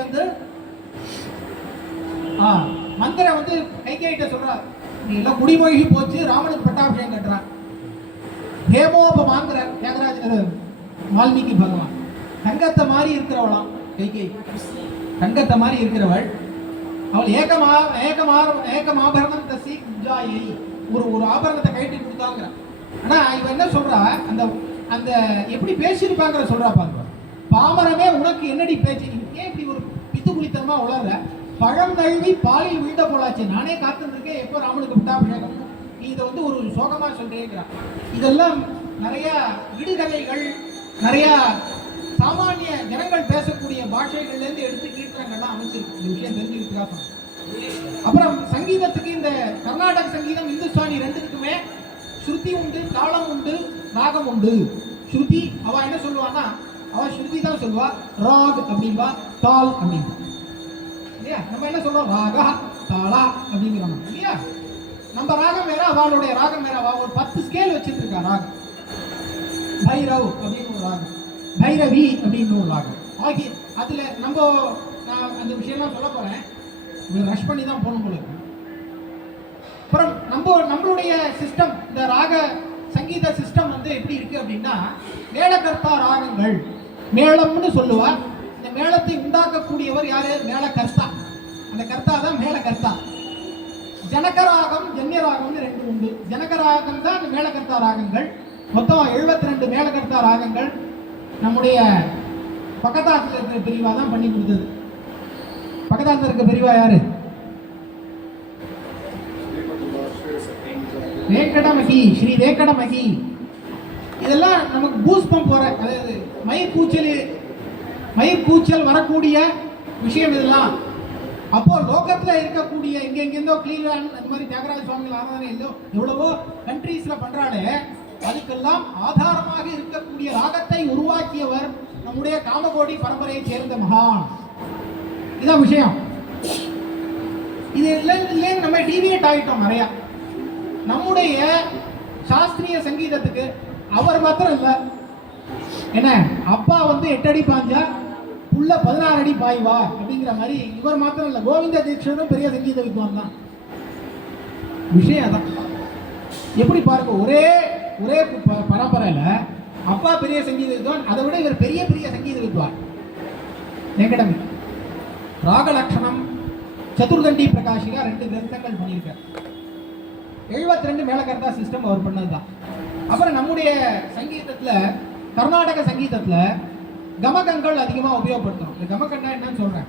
மந்திரம் கைகேயிட்ட சொல்றார், நீ எல்லாம் குடிமொழி போச்சு, ராமனுக்கு பட்டாபிஷேகம் கட்டுறான். ஹேமோபமாங்கிற தியாகராஜ வால்மீகி பகவான். தங்கத்தை மாதிரி இருக்கிறவளாம் கைகேயி. தங்கத்தை மாதிரி இருக்கிறவள். அவள் ஏகமாபரணம் தசி குஞ்சாயை, ஒரு ஆபரணத்தை கைட்டு கொடுத்தாங்க. ஆனா இவன் என்ன சொல்றா, அந்த அந்த எப்படி பேசியிருப்பாங்கிற சொல்றா பாருங்க. பாமரமே உனக்கு என்னடி பேச்சு, ஏன் இப்படி ஒரு பித்து குளித்தனமா உளர்ற, பழம் நழுவி பாலில் விழுந்த போலாச்சு, நானே காத்துருக்கேன் எப்போ ராமனுக்கு பட்டாபிஷேகம், நீ இதை ஒரு சோகமா சொல்றேங்கிறான். இதெல்லாம் நிறைய விடுகதைகள், நிறைய சாமானிய ஜனங்கள் பேசக்கூடிய பாஷைகள்ல இருந்து எடுத்து கீர்த்தனங்கள்லாம் அமைச்சிருக்கு. இந்த விஷயம் தெரிஞ்சுக்கிறதுக்காக. அப்புறம் சங்கீதத்துக்கு இந்த கர்நாடக சங்கீதம், இந்துஸ்தானி 2க்குமே ஸ்ருதி உண்டு, தாளம் உண்டு, ராகம் உண்டு. ஸ்ருதி அவ என்ன சொல்லுவான்னா, அவ ஸ்ருதி தான் சொல்லுவா, ராக் அப்படின்பா, தால் அப்படின்பா. இல்லையா? நம்ம என்ன சொல்றோம், ராகா தாளா அப்படிங்கிறோம் இல்லையா? நம்ம ராகம் வேற, அவளுடைய ராகம் வேற. அவ ஒரு 10 ஸ்கேல் வச்சுட்டு இருக்கா ராகம். பைரவ் அப்படின்னு ஒரு ராகம், பைரவி அப்படின்னு ஒரு ராகம் ஆகிய. அதுல நான் அந்த விஷயம்லாம் சொல்ல போறேன், ரஷ் பண்ணி தான் போகணும் போல. அப்புறம் நம்மளுடைய சிஸ்டம், இந்த ராக சங்கீத சிஸ்டம் எப்படி இருக்கு அப்படின்னா, மேளகர்த்தா ராகங்கள், மேளம்னு சொல்லுவா. இந்த மேளத்தை உண்டாக்கக்கூடியவர் யாரு? மேளகர்த்தா. அந்த கர்த்தா தான் மேளகர்த்தா. ஜனகராகம் ஜன்யராகம்னு ரெண்டு உண்டு. ஜனகராகம் தான் மேலகர்த்தா ராகங்கள். மொத்தம் 72 மேலகர்த்தா ராகங்கள் நம்முடைய பக்கத்தாத்துல இருக்கிற பிரிவா தான் பண்ணி கொடுத்தது. பக்கத்தாத்துல இருக்க பிரிவா யாரு? வேங்கடமகி, ஸ்ரீ வேங்கடமகி. இதெல்லாம் நமக்கு பூஸ்பம் போற, அதாவது மயிர்கூச்சல் வரக்கூடிய விஷயம் இதெல்லாம். அப்போ லோகத்துல இருக்கக்கூடிய எங்கெங்கிருந்தோ கிளீவ்லாண்ட் அந்த மாதிரி தியாகராஜ சுவாமிகள் ஆராதனை எவ்வளவோ கண்ட்ரீஸ்ல பண்றாலே, அதுக்கெல்லாம் ஆதாரமாக இருக்கக்கூடிய ராகத்தை உருவாக்கியவர் நம்முடைய காமகோடி பரம்பரையை சேர்ந்த மகான். இதான் விஷயம். இது இல்லை நம்ம டீவியேட் ஆகிட்டோம் நிறையா. நம்முடைய சாஸ்திரிய சங்கீதத்துக்கு அவர் மாத்திரம் இல்லை, என்ன அப்பா 8 அடி பாஞ்சா உள்ள 16 அடி பாய்வா அப்படிங்கிற மாதிரி இவர் மாத்திரம் இல்லை, கோவிந்த தீட்சனும் பெரிய சங்கீத வித்வான் தான். விஷயம் அதான். எப்படி பாருங்க, ஒரே பரம்பரையில அப்பா பெரிய சங்கீத வித்வான், அதை விட இவர் பெரிய பெரிய சங்கீத வித்வான். வெங்கடமி ராகலட்சணம், சதுர்தண்டி பிரகாஷிகா 2 கிரந்தங்கள் பண்ணியிருக்கார். 72 மேலகர்த்தா சிஸ்டம் அவர் பண்ணதுதான். அப்புறம் நம்முடைய சங்கீதத்துல, கர்நாடக சங்கீதத்துல கமகங்கள் அதிகமா உபயோகப்படுத்துறோம். இந்த கமகண்டா என்னன்னு சொல்றேன்.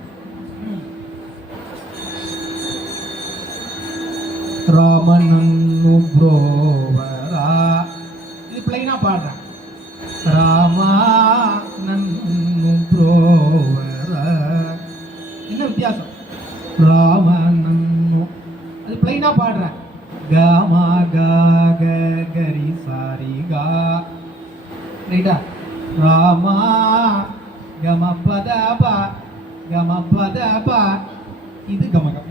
ராமனன்னு புரோவரா, இது பிளைனா பாடுறேன். ராமனன்னு புரோவரா, என்ன வித்தியாசம்? ராமனன்னு அது பிளைனா பாடுறேன். கமா க கரி சாரி கா, ரைட்டா? ராமா கம பத பா, இது கமகம்.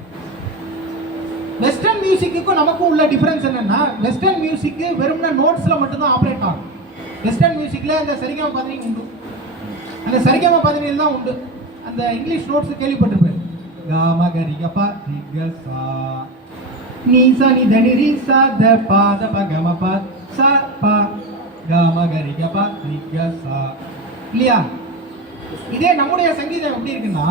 வெஸ்டர்ன் மியூசிக்குக்கும் நமக்கும் உள்ள டிஃபரன்ஸ் என்னன்னா, வெஸ்டர்ன் மியூசிக்கு வெறும்னா நோட்ஸ்ல மட்டும் தான் ஆப்ரேட் ஆகும். வெஸ்டர்ன் மியூசிக்ல அந்த சரிகம பதனி உண்டு, அந்த சரிகம பதனியில் தான் உண்டு. அந்த இங்கிலீஷ் நோட்ஸ் கேள்விப்பட்டிருப்பேன். காம கரி கபா ரிக சா நீ சா நி த நி ரி சா த பா த ப க ம ப சா பா காம கரி கபா ரிக சா, இல்லையா? இதே நம்முடைய சங்கீதம் எப்படி இருக்குன்னா,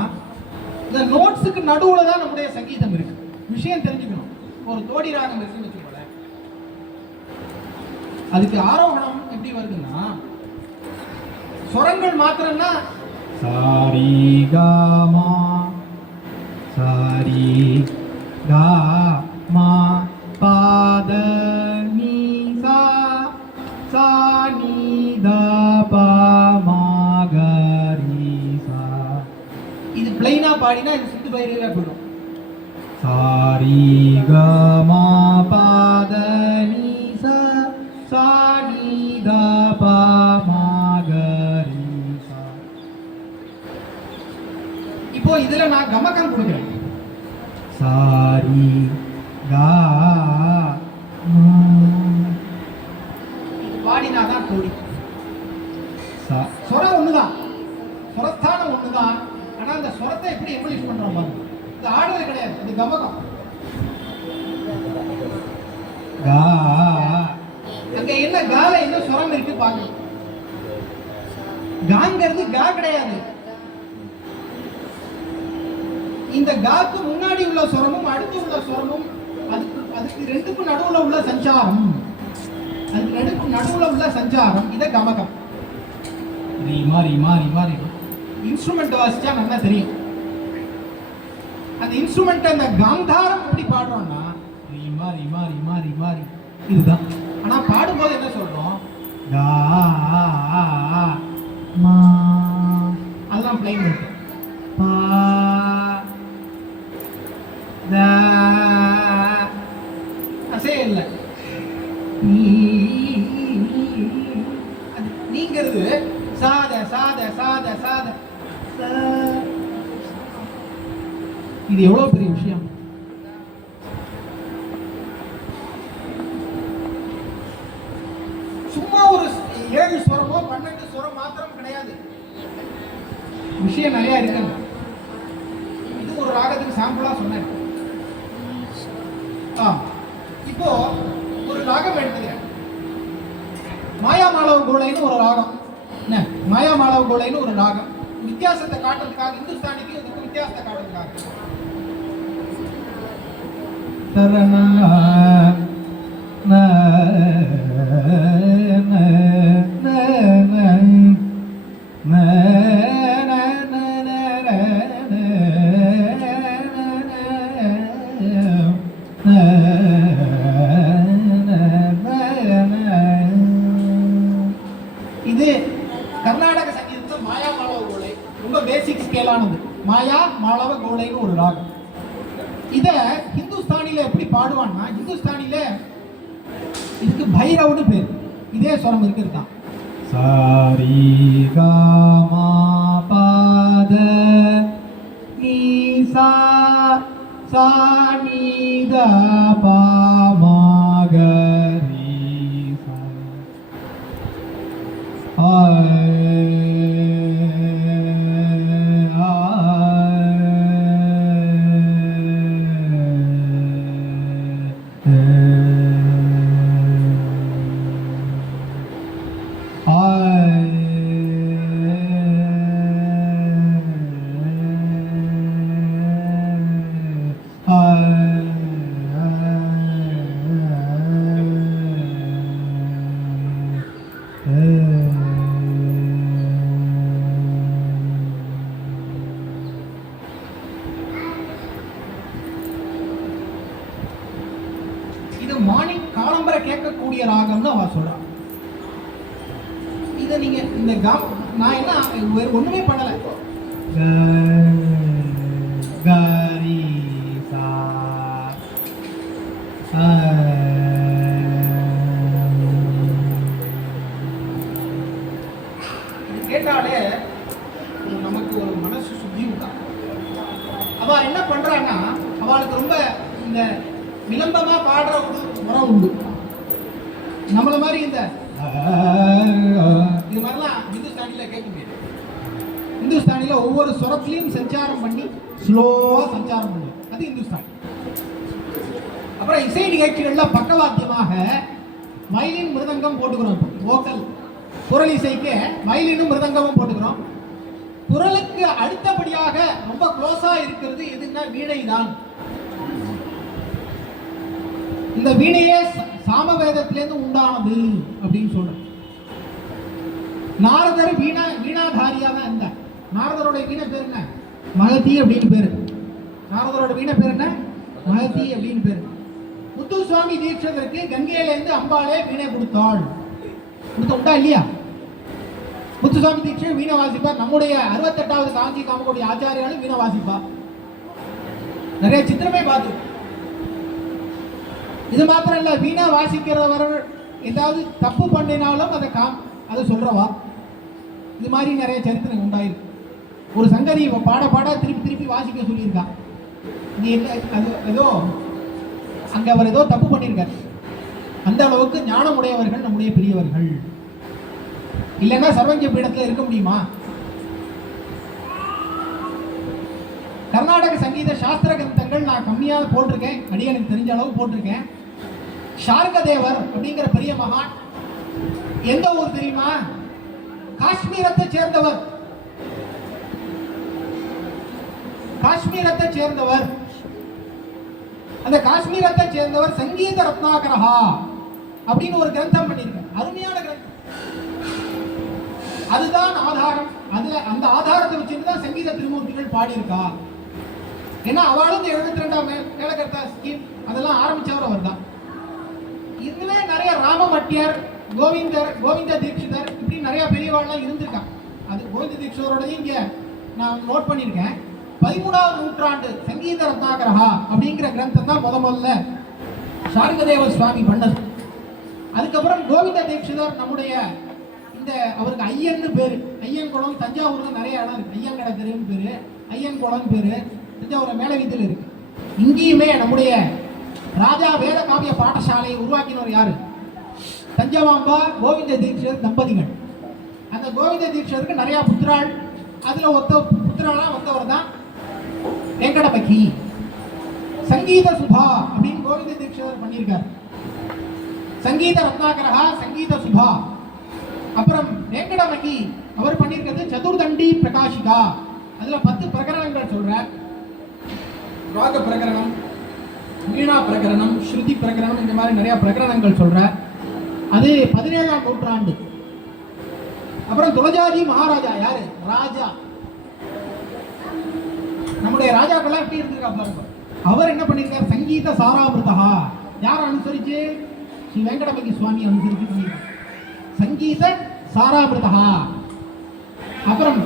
இந்த நோட்ஸுக்கு நடுவுல தான் நம்முடைய சங்கீதம் இருக்கு. விஷயம் தெரிஞ்சுக்கணும். ஒரு தோடி ராகம் இருக்குன்னு வச்சுக்கோங்களேன், அதுக்கு ஆரோகணம் எப்படி வருதுன்னா, ஸ்வரங்கள் மாத்திரம்னா சாரி காமா சாரி காமா பாத நீ சா சா நீ த பா மா க ரி சா. இது பிளைனா பாடினா இது சித்து பைரவியா போயிடும். சாரி கமா பாத நீ சா சா நீ த பா மா க ரி சா. இப்போ இதுல நான் கமகம் கொடுக்கிறேன். சாரி கா பாடினாதான் தோடி. ஸ்வரம் ஒண்ணுதான், ஸ்வரஸ்தானம் ஒண்ணுதான். ஆனா அந்த ஸ்வரத்தை எப்படி எவல்யூஷன் பண்றோம் பாருங்க. இது ஆடுறது கிடையாது, இது கமகம். கா, அங்க என்ன கால என்ன ஸ்வரம் இருக்கு பாக்கணும். காங்கிறது கா கிடையாது. இந்த காக்கு முன்னாடி உள்ள ஸ்வரமும் அடுத்து உள்ள ஸ்வரமும், அதுக்கு ரெண்டுக்கும் நடுவுல உள்ள சஞ்சாரம், அதுக்கு நடுவுல உள்ள சஞ்சாரம், இத கமகம். ரீமா ரீமா ரீமா ரீமா. இன்ஸ்ட்ருமெண்ட் வாசிச்சா நல்லா தெரியும். அந்த இன்ஸ்ட்ருமெண்ட் அந்த காந்தாரம் எப்படி பாடுறோம்னா ரீமா ரீமா ரீமா ரீமா ரீ, இதுதான். ஆனா பாடும்போது என்ன சொல்றோம்? கா மா, அதெல்லாம் பிளைன் இருக்கு. பா த அசே இல்லை. நீங்கிறது சாத சாத சாத சாத. இது எவ்வளவு பெரிய விஷயம். சும்மா ஒரு 7 ஸ்வரமோ 12 ஸ்வரம் மாத்திரம் கிடையாது, விஷயம் நிறைய இருக்கு. இது ஒரு ராகத்துக்கு சாம்பிளா சொன்னேன். இப்போ ஒரு ராகம் எடுத்துக்கிறேன். மாயாமாளவ கோலைன்னு ஒரு ராகம். என்ன மாயாமாளவ கோலைன்னு ஒரு ராகம். வித்தியாசத்தை காட்டுறதுக்காக, இந்துஸ்தானிக்கு இதுக்கு வித்தியாசத்தை காட்டுறதுக்காக. தரணா இது கர்நாடக சங்கீதத்தில் மாயா மாளவ கோலை, ரொம்ப பேசிக் ஸ்கேலானது. மாயா மாளவ கோலைன்னு ஒரு ராகம். இத ஹிந்துஸ்தானில எப்படி பாடுவான்னா, ஹிந்துஸ்தானில இதுக்கு பைரவ்னு பேர். இதே ஸ்வரம் இருக்கிறது தான். சாரி காமா பாத நீ சா சா நீ த பா மா க ரீ சா. இது மார்னிங் காலம்பரை கேட்கக்கூடிய ராகம்னு அவ சொல்றான். இதை நீங்க இந்த நான் என்ன வேற ஒண்ணுமே பண்ணல. கரி சா கேட்டாலே நமக்கு ஒரு மனசு சுத்தி உண்டாகும். அவ என்ன பண்றான்னா, அவளுக்கு ரொம்ப இந்த விளம்பமா பாடுற ஒரு முறை உண்டு. நம்மள மாதிரி இந்த இது மாதிரிலாம் இந்துஸ்தானில கேட்க முடியாது. இந்துஸ்தானில ஒவ்வொரு சுரத்திலையும் சஞ்சாரம் பண்ணி ஸ்லோவா சஞ்சாரம் பண்ணும். அது இந்துஸ்தானி. அப்புறம் இசை நிகழ்ச்சிகள்ல பக்கவாத்தியமாக வயலின் மிருதங்கம் போட்டுக்கிறோம். வோக்கல் குரல் இசைக்கு வயலினும் மிருதங்கமும் போட்டுக்கிறோம். குரலுக்கு அடுத்தபடியாக ரொம்ப க்ளோஸா இருக்கிறது எதுன்னா வீணை தான். இந்த வீணையே சாமவேதத்திலேருந்து உண்டானது அப்படின்னு சொல்றோம். நாரதர் வீணாதாரியா தான் இருந்தார். நாரதரோட வீணை பேர் என்ன? மகதி அப்படின்னு பேரு. நாரதரோட வீணை பேர் என்ன? மகதி அப்படின்னு பேரு. முத்துசுவாமி தீட்சிதருக்கு கங்கையிலேருந்து அம்பாளே வீணை கொடுத்தாள். உண்டா இல்லையா? முத்துசுவாமி தீட்சிதர் வீணை வாசிப்பார். நம்முடைய 68வது காஞ்சி காமகோடி ஆச்சாரியாலும் வீணை வாசிப்பார். நிறைய சித்திரமே பார்த்து. இது மாத்திரம் இல்ல, வீணா வாசிக்கிறவர் ஏதாவது தப்பு பண்ணினாலும் அதை சொல்றவா. இது மாதிரி நிறைய சரித்திரம் உண்டாயிருக்கு. ஒரு சங்கதி பாட பாட திருப்பி திருப்பி வாசிக்க சொல்லியிருக்கா. ஏதோ அங்க அவர் ஏதோ தப்பு பண்ணியிருக்காரு. அந்த அளவுக்கு ஞானம் உடையவர்கள் நம்முடைய பெரியவர்கள். இல்லைன்னா சர்வஞ்ச பீடத்துல இருக்க முடியுமா? கர்நாடக சங்கீத சாஸ்திர கிரந்தங்கள் நான் கம்மியாக போட்டிருக்கேன். அடியனுக்கு தெரிஞ்ச அளவு போட்டிருக்கேன். சார்கதேவர் அப்படிங்கிற பெரிய மகான் எந்த ஊர் தெரியுமா? காஷ்மீரத்தை சேர்ந்தவர். காஷ்மீரத்தை சேர்ந்தவர். அந்த காஷ்மீரத்தை சேர்ந்தவர் சங்கீத ரத்னாகரஹா அப்படின்னு ஒரு கிரந்தம் பண்ணியிருக்கார். அருமையான கிரந்தம். அதுதான் ஆதாரம். அந்த ஆதாரத்தை வச்சுட்டு தான் சங்கீத திருமூர்த்திகள் பாடியிருக்கா. ஏன்னா அவளும் 72ஆம் மேலகர்த்தா ஸ்கீம் அதெல்லாம் ஆரம்பிச்சவர் அவர் தான். இதுவே நிறைய ராமமட்டியார், கோவிந்த தீட்சிதர் இப்படி நிறைய பெரியவாள்லாம் இருந்திருக்காங்க. அது கோவிந்த தீட்சிதரோடய இங்கே நான் நோட் பண்ணியிருக்கேன். 13ஆம் நூற்றாண்டு சங்கீத ரத்னாகரஹா அப்படிங்கிற கிரந்தம் தான் முதல்ல சார்கதேவ சுவாமி பண்ணது. அதுக்கப்புறம் கோவிந்த தீட்சிதர் நம்முடைய இந்த அவருக்கு ஐயன்னு பேரு. ஐயன் குளம் தஞ்சாவூர்ல நிறைய இடம் இருக்கு. ஐயங்கடை தெருன்னு பேரு, ஐயன் குளம் பேரு தஞ்சாவூர் மேல வீதியில் இருக்கு. இங்கேயுமே நம்முடைய ராஜா வேத காவிய பாடசாலையை உருவாக்கினவர் யாரு? தஞ்சவாம்பா கோவிந்த தீட்சிதர் தம்பதிகள். அந்த கோவிந்த தீட்சிதருக்கு நிறைய புத்திராள். அதுல ஒத்தவர் தான் வெங்கடபக்கி. சங்கீத சுபா அப்படின்னு கோவிந்த தீட்சிதர் பண்ணியிருக்கார். சங்கீத ரத்னாகரஹா, சங்கீத சுபா. அப்புறம் வெங்கடமகி அவர் பண்ணியிருக்கிறது சதுர்தண்டி பிரகாஷிகா. அதுல 10 பிரகரணங்கள் சொல்றார். ராக பிரகரணம், வீணா பிரகரணம், ஸ்ருதி பிரகரணம், இந்த மாதிரி நிறைய பிரகரணங்கள் சொல்ற. அது 17ஆம் நூற்றாண்டு. அப்புறம் துளஜாஜி மகாராஜா, யாரு ராஜா, நம்முடைய ராஜாக்கள்லாம் எப்படி இருந்திருக்கா பாருங்க. அவர் என்ன பண்ணிருக்கார், சங்கீத சாராமிருதா, யார் அனுசரிச்சு, ஸ்ரீ வெங்கடபதி சுவாமி அனுசரிச்சு பண்ணிருக்கார் சங்கீத சாராமிருதா. அப்புறம்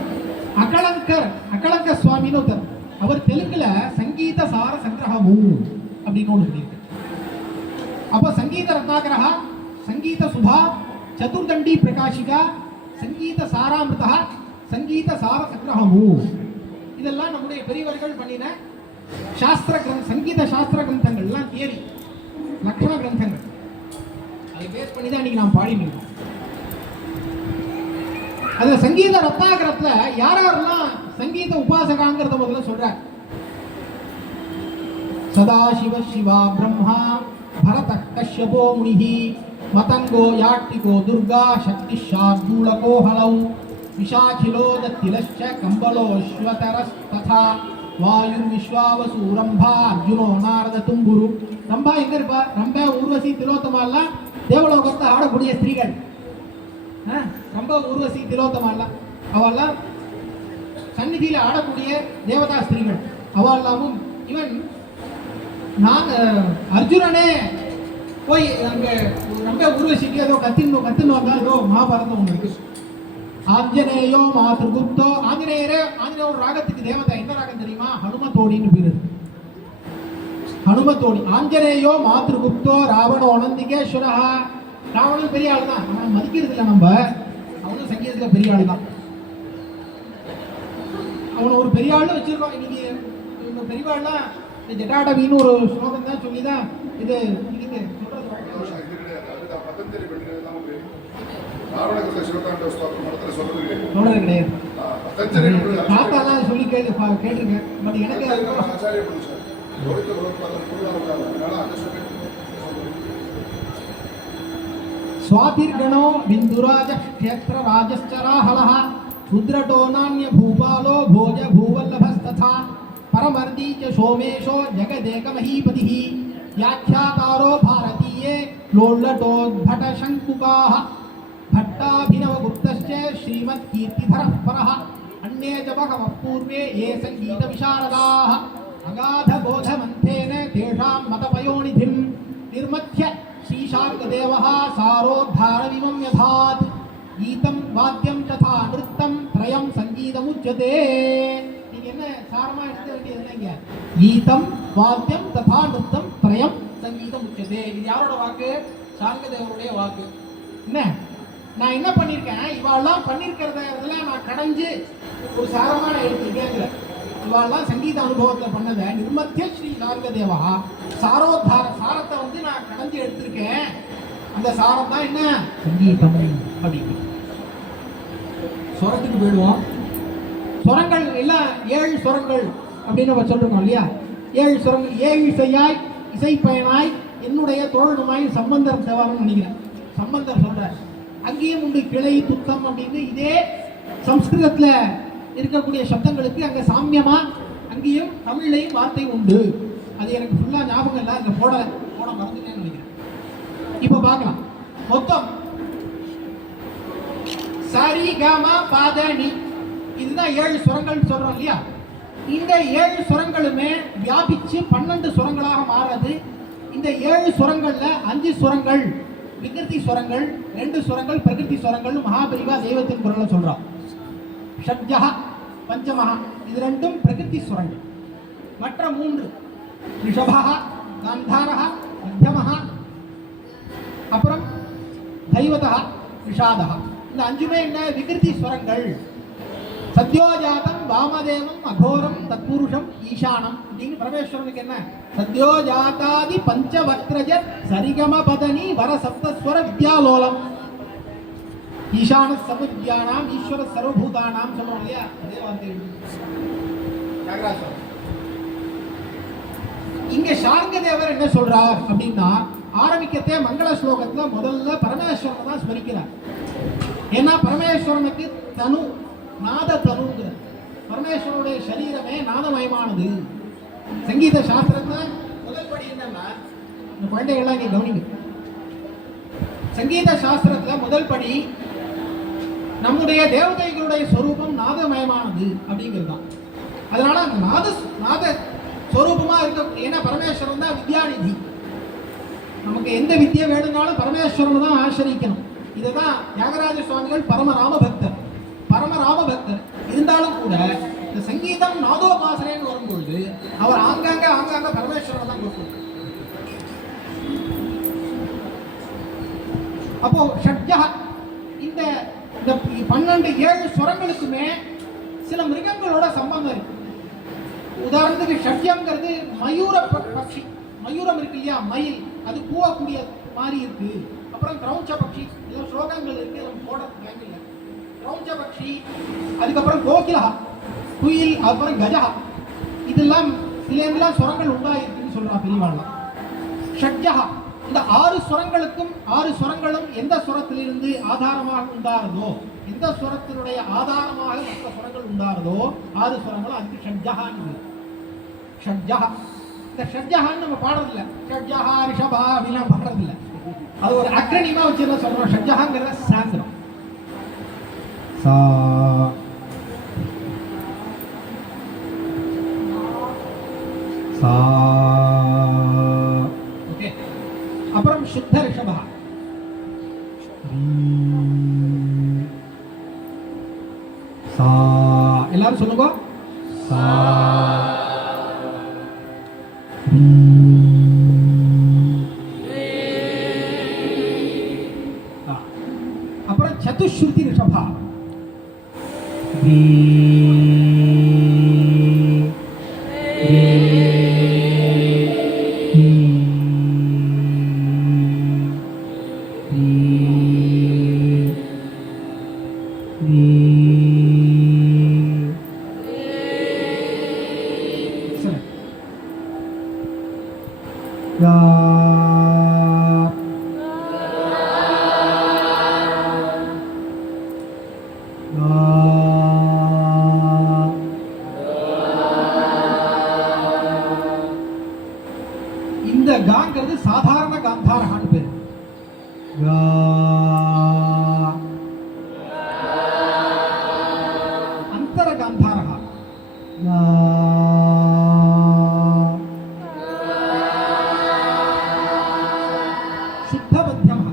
அகலங்க சுவாமின்னு ஒருத்தர், அவர் தெலுங்குல சங்கீத சார சங்கிரகமு அப்படின்னு ஒன்று சொல்லியிருக்கு. அப்போ சங்கீத ரத்னாகரா, சங்கீத சுபா, சதுர்தண்டி பிரகாஷிகா, சங்கீத சாராமிருதா, சங்கீத சார சங்கிரகமு, இதெல்லாம் நம்முடைய பெரியவர்கள் பண்ணின சாஸ்திர சங்கீத சாஸ்திர கிரந்தங்கள்லாம், தியரி லக்ஷண கிரந்தங்கள். அதை பேஸ் பண்ணி தான் இன்னைக்கு நாம் பாடினோம். அதுல சங்கீத ரத்னாகரத்துல யாரெல்லாம் சங்கீத உபாசகாங்கிறத முதல்ல சொல்ற. சதாசிவ சிவா பிரம்மா பரத கஷ்யபோ முனிஹி மதங்கோ யாட்டிகோ துர்கா சக்தி ஷார்தூலகோ ஹலௌ விஷாகிலோ தத்திலஷ்ச கம்பலோ ஸ்வதரஸ் ததா வாயுர் விஸ்வாவசு ரம்பா அர்ஜுனோ நாரத தும்புரு. ரம்பா எங்க இருப்பா, ரம்பா ஊர்வசி திலோத்தமா எல்லாம் தேவலோகத்தை ஆடக்கூடிய ஸ்திரீகள். ரொம்ப ஊர்வசி திலோத்தமா எல்லாம் அவெல்லாம் சந்நிதியில ஆடக்கூடிய தேவதா ஸ்திரீகள். அவெல்லாமும் இவன் நான் அர்ஜுனனே போய் அங்க ரொம்ப ஊர்வசிக்கு ஏதோ கத்துன்னு வந்தா, ஏதோ மகாபாரதம் ஒன்று இருக்கு. ஆஞ்சநேயோ மாத்ருகுப்தோ, ஆஞ்சநேயரே, ஆஞ்சநேய ஒரு ராகத்துக்கு தேவதா, என்ன ராகம் தெரியுமா, ஹனுமத்தோடின்னு பேரு. ஹனுமத்தோடி. ஆஞ்சநேயோ மாத்ருகுப்தோ ராவணோ அனந்திகேஸ்வரா. ராவணன் பெரிய ஆள் தான், அவனை மதிக்கிறது இல்லை நம்ம, அவனும் சங்கீதத்துல பெரிய ஆள் தான். அவனை ஒரு பெரிய ஆள்னு வச்சிருக்கோம். இன்னைக்கு இவங்க பெரியவாள்லாம் இந்த ஜட்டாடவின்னு ஒரு ஸ்லோகம் தான் சொல்லிதான் இது நீங்க சொல்றது கிடையாது. தாத்தாலாம் சொல்லி கேட்டிருக்கேன். பட் எனக்கு स्वातिर्गणो बिंदुराज क्षेत्र राजश्चराहलः क्षुद्रटो नान्य भूपालो भोज भूवल्लभस्तथा परमर्दी च सोमेशो जगदेकमहीपतिः व्याख्यातारो भारतीये लोल्लटोद्भट शङ्कुकाः भट्टाभिनवगुप्तश्च श्रीमत्कीर्तिधरः परः अन्ये च बहवः पूर्वे ये सङ्गीतविशारदाः अगाधबोधमन्थेन तेषां मतपयोनिधिं निर्मथ्य श्रीशार्कदेवः सारोद्धारविमं यथात् गीतं वाद्यं तथा नृत्यं त्रयं संगीतमुच्यते. நீங்க என்ன சாரமா எடுத்து வேண்டியது என்னங்க, கீதம் வாத்தியம் ததா நிருத்தம் த்ரயம் சங்கீதம் உச்சதே. இது யாரோட வாக்கு, சார்கதேவருடைய வாக்கு. என்ன நான் என்ன பண்ணிருக்கேன், இவாள்லாம் பண்ணிருக்கிறதெல்லாம் நான் கடைஞ்சு ஒரு சாரமா நான் எடுத்திருக்கேங்கிற. இவாள்லாம் சங்கீத அனுபவத்தை பண்ணதை நிர்மத்திய ஸ்ரீ சார்கதேவா சாரோத்தார சாரத்தை வந்து நான் கடைஞ்சு எடுத்திருக்கேன். அந்த சாரம் தான் என்ன, சங்கீதம் அப்படின்னு. ஸ்வரத்துக்கு போயிடுவோம். ஸ்வரங்கள் எல்லாம் 7 ஸ்வரங்கள் அப்படின்னு நம்ம சொல்றோம் இல்லையா. 7 ஸ்வரங்கள், 7 இசையாய் இசைப்பயனாய் என்னுடைய தோழனுமாய் சம்பந்தர் தேவாரம் நினைக்கிறேன். சம்பந்தர் சொல்றார், அங்கேயும் உண்டு கிளை துத்தம் அப்படின்னு. இதே சம்ஸ்கிருதத்துல இருக்கக்கூடிய சப்தங்களுக்கு அங்க சாமியமா அங்கேயும் தமிழ்லையும் வார்த்தை உண்டு. அது எனக்கு ஃபுல்லா ஞாபகம் இல்லை, அங்க போட மறந்துட்டேன்னு நினைக்கிறேன். இப்ப பார்க்கலாம். மொத்தம் சரி கம பத நி, இதுதான் 7 சுரங்கள் சொல்றோம் இல்லையா. இந்த 7 சுரங்களுமே வியாபிச்சு 12 சுரங்களாக மாறுறது. இந்த 7 சுரங்கள்ல 5 சுரங்கள் விகிருதி சுரங்கள், 2 சுரங்கள் பிரகிருதி சுரங்கள். மகாபரிவா தெய்வத்தின் குரலை சொல்றோம். ஷட்ஜஹ பஞ்சமஹ, இது 2ம் பிரகிருதி சுரங்கள். மற்ற 3 ரிஷபஹ காந்தாரஹ மத்தியமஹ அப்புறம் தைவதஹ விஷாதஹ, இந்த 5மே என்ன விகிருதி சுரங்கள். சத்யோஜாதம் வாமதேவம் அகோரம் தத்புருஷம் ஈசானம் அப்படின்னு பரமேஸ்வரனுக்கு என்ன, சத்யோஜாதாதி பஞ்சவக்ரஜ சரிகம பதனி வர சப்தஸ்வர வித்யாலோலம் ஈசான சர்வவித்யானாம் ஈஸ்வர சர்வபூதானாம் சொல்றோம் இல்லையா. அதே வார்த்தை இங்க சார்கதேவர் என்ன சொல்றார் அப்படின்னா, ஆரம்பிக்கத்தே மங்கள ஸ்லோகத்துல முதல்ல பரமேஸ்வரனை தான் ஸ்மரிக்கிறார். ஏன்னா பரமேஸ்வரனுக்கு தனு நாத தனுங்கிற, பரமேஸ்வரனுடைய சரீரமே நாதமயமானது. சங்கீத சாஸ்திரத்துல முதல் படி என்ன, என்னன்னா, இந்த குழந்தைகள்லாம் இங்கே கவனிங்க. சங்கீத சாஸ்திரத்துல முதல் படி நம்முடைய தேவதைகளுடைய சொரூபம் நாதமயமானது அப்படிங்கிறது தான். அதனால அந்த நாத சொரூபமா இருக்க, ஏன்னா பரமேஸ்வரன் தான் வித்யாநிதி. நமக்கு எந்த வித்தியை வேணும்னாலும் பரமேஸ்வரன் தான் ஆசிரிக்கணும். இதுதான் தியாகராஜ சுவாமிகள் பரமராம பக்தர். இருந்தாலும் கூட இந்த சங்கீதம் நாதோபாசனைன்னு வரும்பொழுது அவர் ஆங்காங்க பரமேஸ்வரன் தான் கொடுக்கணும். அப்போ ஷட்ஜா, இந்த 12-7 ஸ்வரங்களுக்குமே சில மிருகங்களோட சம்பந்தம் இருக்கு. உதாரணத்துக்கு ஷட்ஜம்ங்கிறது மயூர பட்சி, மயூரம் இருக்கு இல்லையா, மயில், அது கூவக்கூடிய மாதிரி இருக்கு. அப்புறம் கிரௌஞ்ச பட்சி, இதெல்லாம் ஸ்லோகங்கள் இருக்கு, நம்ம போட வேண்டிய கிரௌஞ்ச பட்சி. அதுக்கப்புறம் கோகிலா, குயில், அப்புறம் கஜா, இதெல்லாம் சில ஸ்வரங்கள் உண்டாயிருக்குன்னு சொல்றா பெரியவாள்லாம். ஷட்ஜா, இந்த 6 ஸ்வரங்களும் எந்த ஸ்வரத்திலிருந்து ஆதாரமாக உண்டாரதோ, எந்த ஸ்வரத்தினுடைய ஆதாரமாக மற்ற ஸ்வரங்கள் உண்டாரதோ 6 ஸ்வரங்களும் அதுக்கு ஷட்ஜஹான்னு. ஷட்ஜஹா, இந்த ஷட்ஜஹான்னு நம்ம பாடுறதில்ல, ஷட்ஜஹா ரிஷபா அப்படிலாம் பாடுறதில்ல. அது ஒரு அக்ரனிமா வச்சு என்ன சொல்றோம், ஷட்ஜஹாங்கிறத சாஸ்திரம். சா சா ஓகே. அப்புறம் சுத்த ரிஷபா, சா, எல்லாரும் சொல்லுங்க, சா. அப்புறம் சதுஸ்ருதி ரிஷபா, இந்த காங்கிறது சாதாரண காந்தாரகான்னு பேரு. அந்தர காந்தாரகா, சுத்த மத்தியம,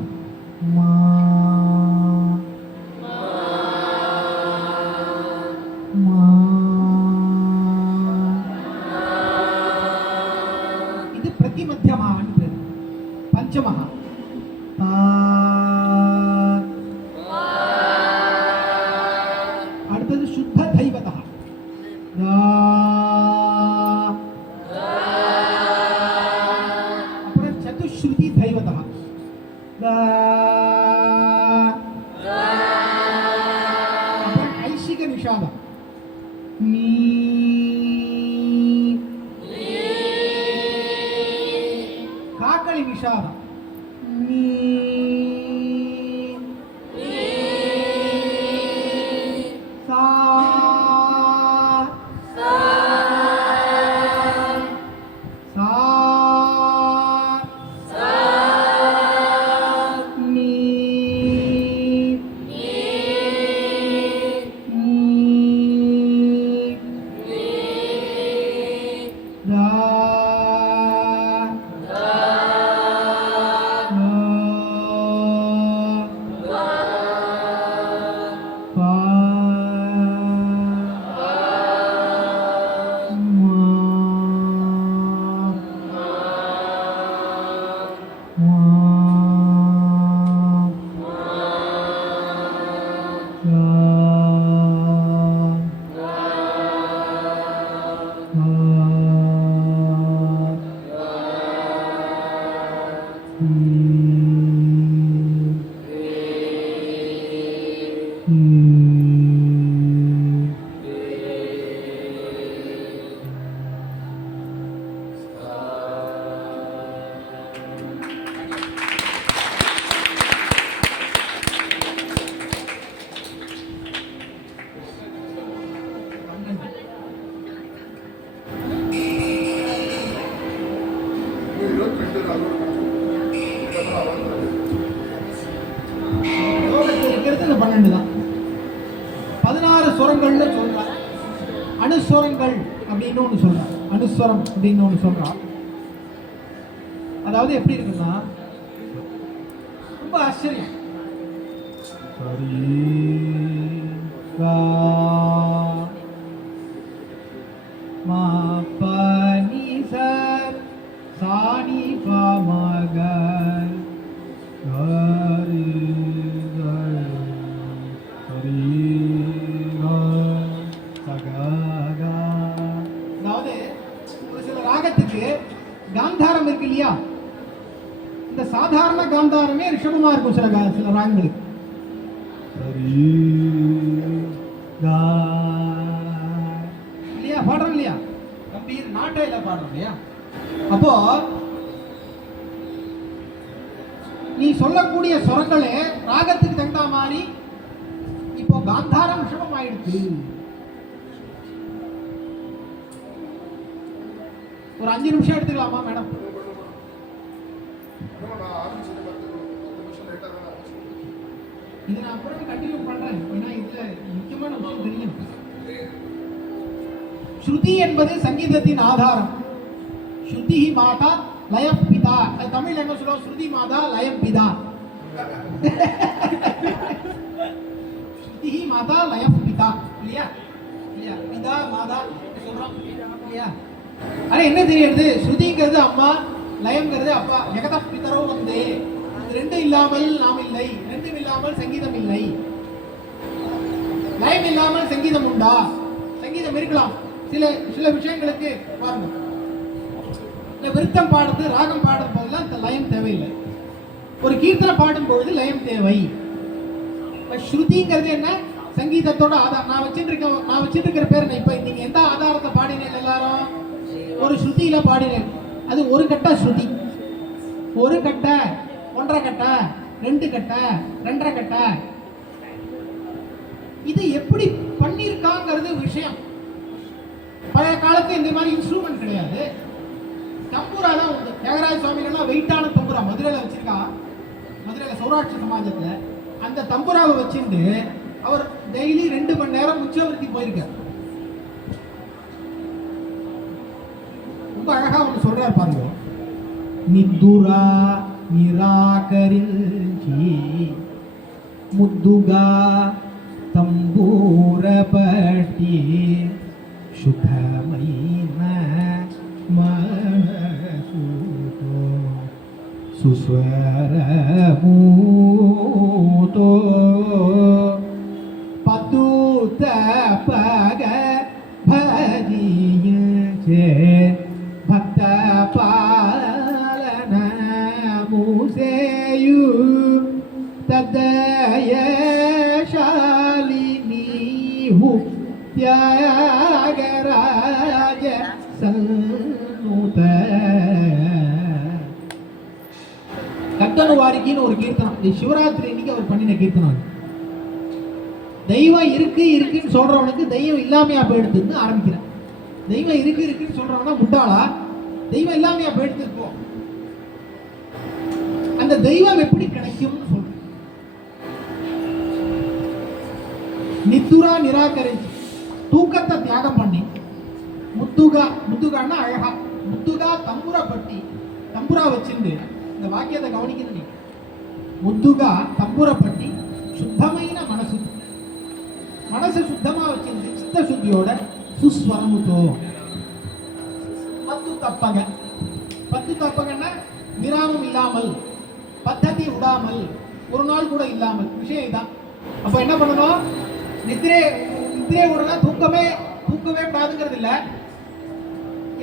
இது பிரதி மத்தியமான்னு பேரு. பஞ்சமஹா, அடுத்தது சுத்த தைவதா, அப்புறம் சதுஸ்ருதி தைவதா, அப்புறம் ஐஷிக நிஷாதம், நீ காக்களி நிஷாதம், நீ சா சா நீ தா 12 தான். 16 சுரங்கள்னு சொல்றார். அனுஸ்வரங்கள் அப்படின்னு ஒன்று சொல்றார். அனுஸ்வரம் அப்படின்னு ஒன்று சொல்றார். அதாவது எப்படி இருக்குன்னா ரொம்ப ஆச்சரியம். சாணி பாமகர் அதாவது ஒரு சில ராகத்துக்கு காந்தாரம் இருக்கு இல்லையா, இந்த சாதாரண காந்தாரமே ரிஷபமா இருக்கும் சில ராகங்களுக்கு. இல்லையா, பாடுறோம் இல்லையா, கம்பீர் நாட்டையில பாடுறோம் இல்லையா. அப்போ நீ சொல்லக்கூடிய சொரங்களே ராகத்துக்கு தகுந்த மாதிரி இப்போ காந்தாரம் ரிஷபம் ஆயிடுச்சு. ஒரு 5 நிமிஷம் எடுத்துக்கலாமா மேடம்? இது நான் அப்புறம் கண்டினியூ பண்றேன். ஏன்னா இதுல முக்கியமான விஷயம் தெரியும். ஸ்ருதி என்பது சங்கீதத்தின் ஆதாரம். ஸ்ருதி மாதா லயம் பிதா. தமிழ் என்ன சொல்லுவோம்? ஸ்ருதி மாதா லயம் பிதா. ஸ்ருதி மாதா லயம் பிதா இல்லையா? இல்லையா, பிதா மாதா சொல்றோம் இல்லையா? ஆனா என்ன தெரியுது? ஸ்ருதிங்கிறது அம்மா, லயம்ங்கிறது அப்பா. ஜெகத பிதரோ வந்தே. ரெண்டு இல்லாமல் நாம் இல்லை, ரெண்டும் இல்லாமல் சங்கீதம் இல்லை. லயம் இல்லாமல் சங்கீதம் உண்டா? சங்கீதம் இருக்கலாம். சில சில விஷயங்களுக்கு பாருங்க, விருத்தம் பாடுறது, ராகம் பாடும் போதெல்லாம் லயம் தேவையில்லை. ஒரு கீர்த்தனை பாடும் பொழுது லயம் தேவை. ஸ்ருதிங்கிறது என்ன? சங்கீதத்தோட ஆதாரம். நான் வச்சிட்டு இருக்கிற பேர் என்ன? இப்ப நீங்க எந்த ஆதாரத்தை பாடினேன்? எல்லாரும் ஒரு ஸ்ருதியில பாடினேன். அது ஒரு கட்ட ஸ்ருதி. ஒரு கட்ட, 1.5 கட்ட, 2 கட்ட, 2.5 கட்ட. இது எப்படி பண்ணிருக்காங்கிறது விஷயம். பழைய காலத்துல இந்த மாதிரி இன்ஸ்ட்ருமெண்ட் கிடையாது. தம்புரா தான் உண்டு. தியாகராஜ சுவாமிகள்லாம் வெயிட்டான தம்புரா மதுரையில வச்சிருக்கா. மதுரையில சௌராஷ்டிர சமாஜத்துல அந்த தம்புராவை வச்சுட்டு அவர் டெய்லி 2 மணி நேரம் உச்சவர்த்தி போயிருக்கார். ரொம்ப அழகா ஒன்று சொல்றாரு பாருங்க. நித்துரா నిరాకరించి ముద్దుగా తంబూర పట్టి శుద్ధమైన మనసుతో సుస్వరముతో పద్దు తపగ భజించే భక్త ముసేయు తదయశాలిని త్యాగరాజ సన్నుత. கட்டணு வாரிக்கின்னு ஒரு கீர்த்தனம். இது சிவராத்திரி இன்னைக்கு அவர் பண்ணின கீர்த்தனம். தெய்வம் இருக்குன்னு சொல்றவனுக்கு தெய்வம் இல்லாமையா போயிடுதுன்னு ஆரம்பிக்கிறேன். தெய்வம் இருக்குன்னு சொல்றவனா முட்டாளா? தெய்வம் இல்லாமையா போயிடுது. போ, அந்த தெய்வம் எப்படி கிடைக்கும்னு சொல்றேன். நித்துரா நிராகரிச்சு தூக்கத்தை தியாகம் பண்ணி முத்துகான்னா அழகா, முத்துகா தம்புரா பட்டி, தம்புரா வச்சிருந்து இந்த வாக்கியத்தை கவனிக்கணும் நீங்க. முத்துகா தம்புரா பட்டி சுத்தమైన மனசு சுத்தமா வச்சிருந்து சித்த சுத்தியோட சுஸ்வரமுதோ பத்து தப்பகன்னா விராமம் இல்லாமல், பத்ததி விடாமல், ஒரு நாள் கூட இல்லாமல். விஷயம் இதான். அப்ப என்ன பண்ணணும்? நித்திரே விடனா தூக்கவே கூடாதுங்கிறது இல்லை.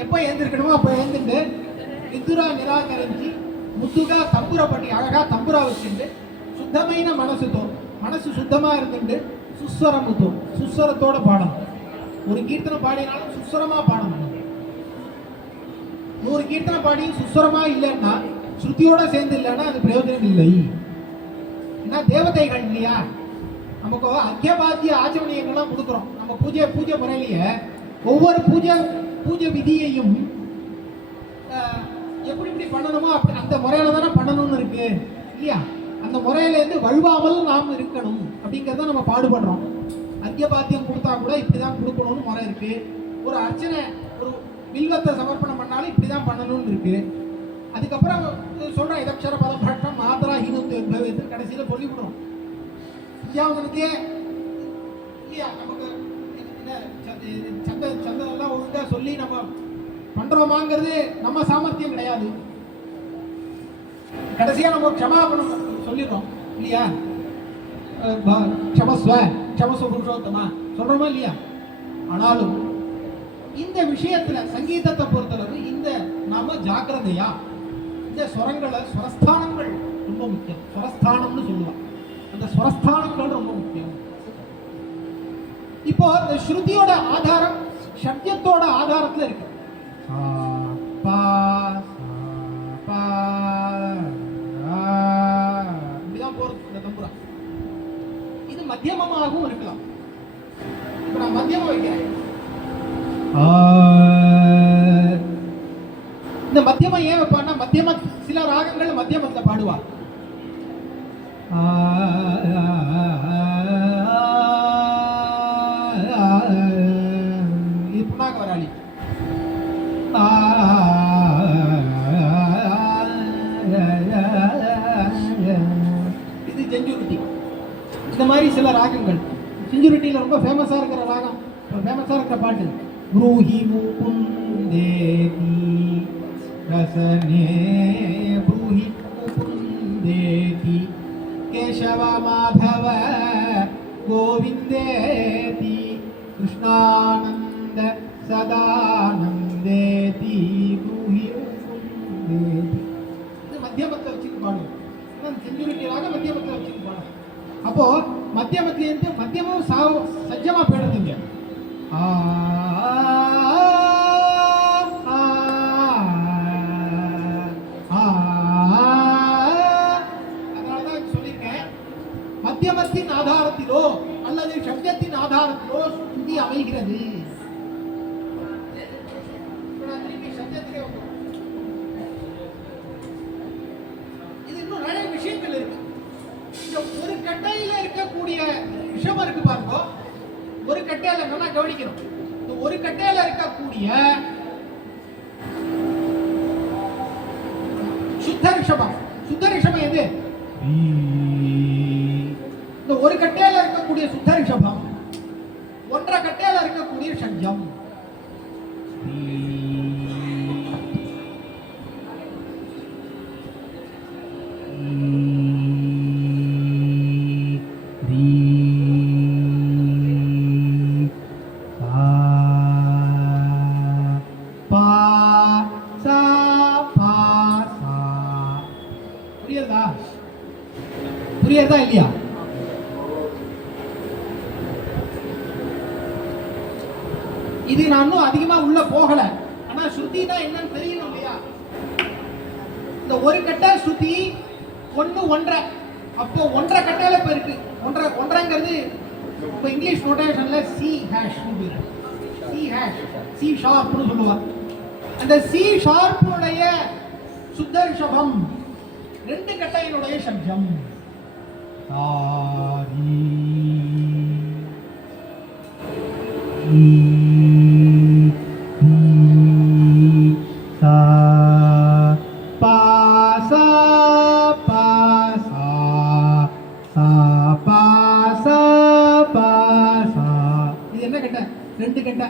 எப்போ எழுந்திருக்கணுமோ அப்போ எழுந்துட்டு நித்துரா நிராகரிச்சு முத்துகா தம்புரா பட்டி அழகா தம்புரா வச்சுட்டு சுத்தమైన மனசு சுத்தமா இருந்துட்டு சுஸ்வரமுத்தோ சுஸ்வரத்தோட பாடணும். ஒரு கீர்த்தனை பாடினாலும் சுஸ்வரமா பாடணும். 100 கீர்த்தனை பாடியும் சுஸ்வரமா இல்லைன்னா, ஸ்ருதியோட சேர்ந்து இல்லைன்னா அது பிரயோஜனம் இல்லை. ஏன்னா தேவதைகள் இல்லையா, நமக்கு அர்க்கியபாத்திய ஆச்சமணியங்கள்லாம் கொடுக்குறோம். நம்ம பூஜை முறையிலேயே ஒவ்வொரு பூஜை விதியையும் எப்படி பண்ணணுமோ அப்படி அந்த முறையில தானே பண்ணணும்னு இருக்கு இல்லையா. அந்த முறையிலேருந்து வழுவாமல் நாம் இருக்கணும். அப்படிங்கிறத நம்ம பாடுபடுறோம். அர்க்கியபாத்தியம் கொடுத்தா கூட இப்படிதான் கொடுக்கணும்னு முறை இருக்கு. ஒரு அர்ச்சனை, ஒரு வில்வத்தை சமர்ப்பணம் பண்ணாலும் இப்படிதான் பண்ணணும்னு இருக்கு. அதுக்கப்புறம் சொல்றேன் இதக்ஷர பதபட்டம் மாத்திரா ஹீனத்து உத்பவத்து கடைசியில சொல்லிவிடுறோம். வித்யாவதனுக்கே இல்லையா நமக்கு சந்தெல்லாம் ஒழுங்கா சொல்லி நம்ம பண்றோமாங்கிறது நம்ம சாமர்த்தியம் கிடையாது. கடைசியா நம்ம க்ஷமாபணம் சொல்லிடுறோம் இல்லையா, க்ஷமஸ்வ க்ஷமஸ்வ புருஷோத்தமா சொல்றோமா இல்லையா. ஆனாலும் இந்த விஷயத்துல சங்கீதத்தை பொறுத்தளவு இந்த நாம ஜாக்கிரதையா இந்த ஸ்வரங்களை ஸ்வரஸ்தானங்கள் ரொம்ப முக்கியம். ஸ்வரஸ்தானம்னு சொல்லுவாங்க, அந்த ஸ்வரஸ்தானங்கள் ரொம்ப முக்கியம். இப்போ இந்த ஸ்ருதியோட ஆதாரம் சப்தத்தோட ஆதாரத்துல இருக்கு. இப்படிதான் போறது இந்த தம்புரா. இது மத்தியமமாகவும் இருக்கலாம். இப்ப நான் மத்தியமா வைக்கிறேன். இந்த மத்தியமா ஏன் வைப்பான்னா, மத்தியமா சில ராகங்கள் மத்தியமத்துல பாடுவார். இது புண்ணாக வராளி. இது ஜெஞ்சுருட்டி. இந்த மாதிரி சில ராகங்கள் ஜெஞ்சுருட்டியில ரொம்ப ஃபேமஸா இருக்கிற ராகம், ஃபேமஸா இருக்கிற பாட்டு ப்ரூஹி முகுந்தேதி ரசனே ப்ரூஹி முகுந்தேதி கேசவ மாதவ கோவிந்தேதி கிருஷ்ணானந்த சதானந்தேதி ப்ரூஹி முகுந்தேதி. இது மத்தியமத்தை வச்சுட்டு பாடுவோம். செஞ்சுரிட்டியாக மத்தியமத்தில் வச்சுட்டு பாடுவோம். அப்போ மத்தியமத்திலேருந்து மத்தியமும் சஜ்ஜமா போயிடுதுங்க. அதனாலதான் சொல்லியிருக்கேன், மத்தியமத்தின் ஆதாரத்திலோ அல்லது சப்தத்தின் ஆதாரத்திலோ ஸ்ருதி அமைகிறது. இது இன்னும் நிறைய விஷயங்கள் இருக்கு. இந்த ஒரு கட்டையில இருக்கக்கூடிய விஷயம் இருக்கு பாருங்க. ஒரு கட்டையில நல்லா கவனிக்கணும். இந்த ஒரு கட்டையில இருக்கக்கூடிய சுத்த ரிஷபம், சுத்த ரிஷபம் எது? இந்த ஒரு கட்டையில இருக்கக்கூடிய சுத்த ரிஷபம், ஒன்றரை கட்டையில இருக்கக்கூடிய ஷட்ஜம். புரியுதா இல்லையா? இது நான் இன்னும் அதிகமா உள்ள போகல. ஆனா ஸ்ருதினா என்னன்னு தெரியணும் இல்லையா? இந்த ஒரு கட்டை ஸ்ருதி ஒன்னு ஒன்றரை, அப்போ ஒன்றரை கட்டையில இப்ப இருக்கு. ஒன்றரைங்கிறது இப்ப இங்கிலீஷ் நோட்டேஷன்ல C hash, C hash, C ஷார்ப்னு சொல்லுவாங்க. அந்த சி ஷார்ப்புடைய சுத்த ரிஷபம் ரெண்டு கட்டையினுடைய சப்தம். இது என்ன கட்டை? ரெண்டு கட்டை.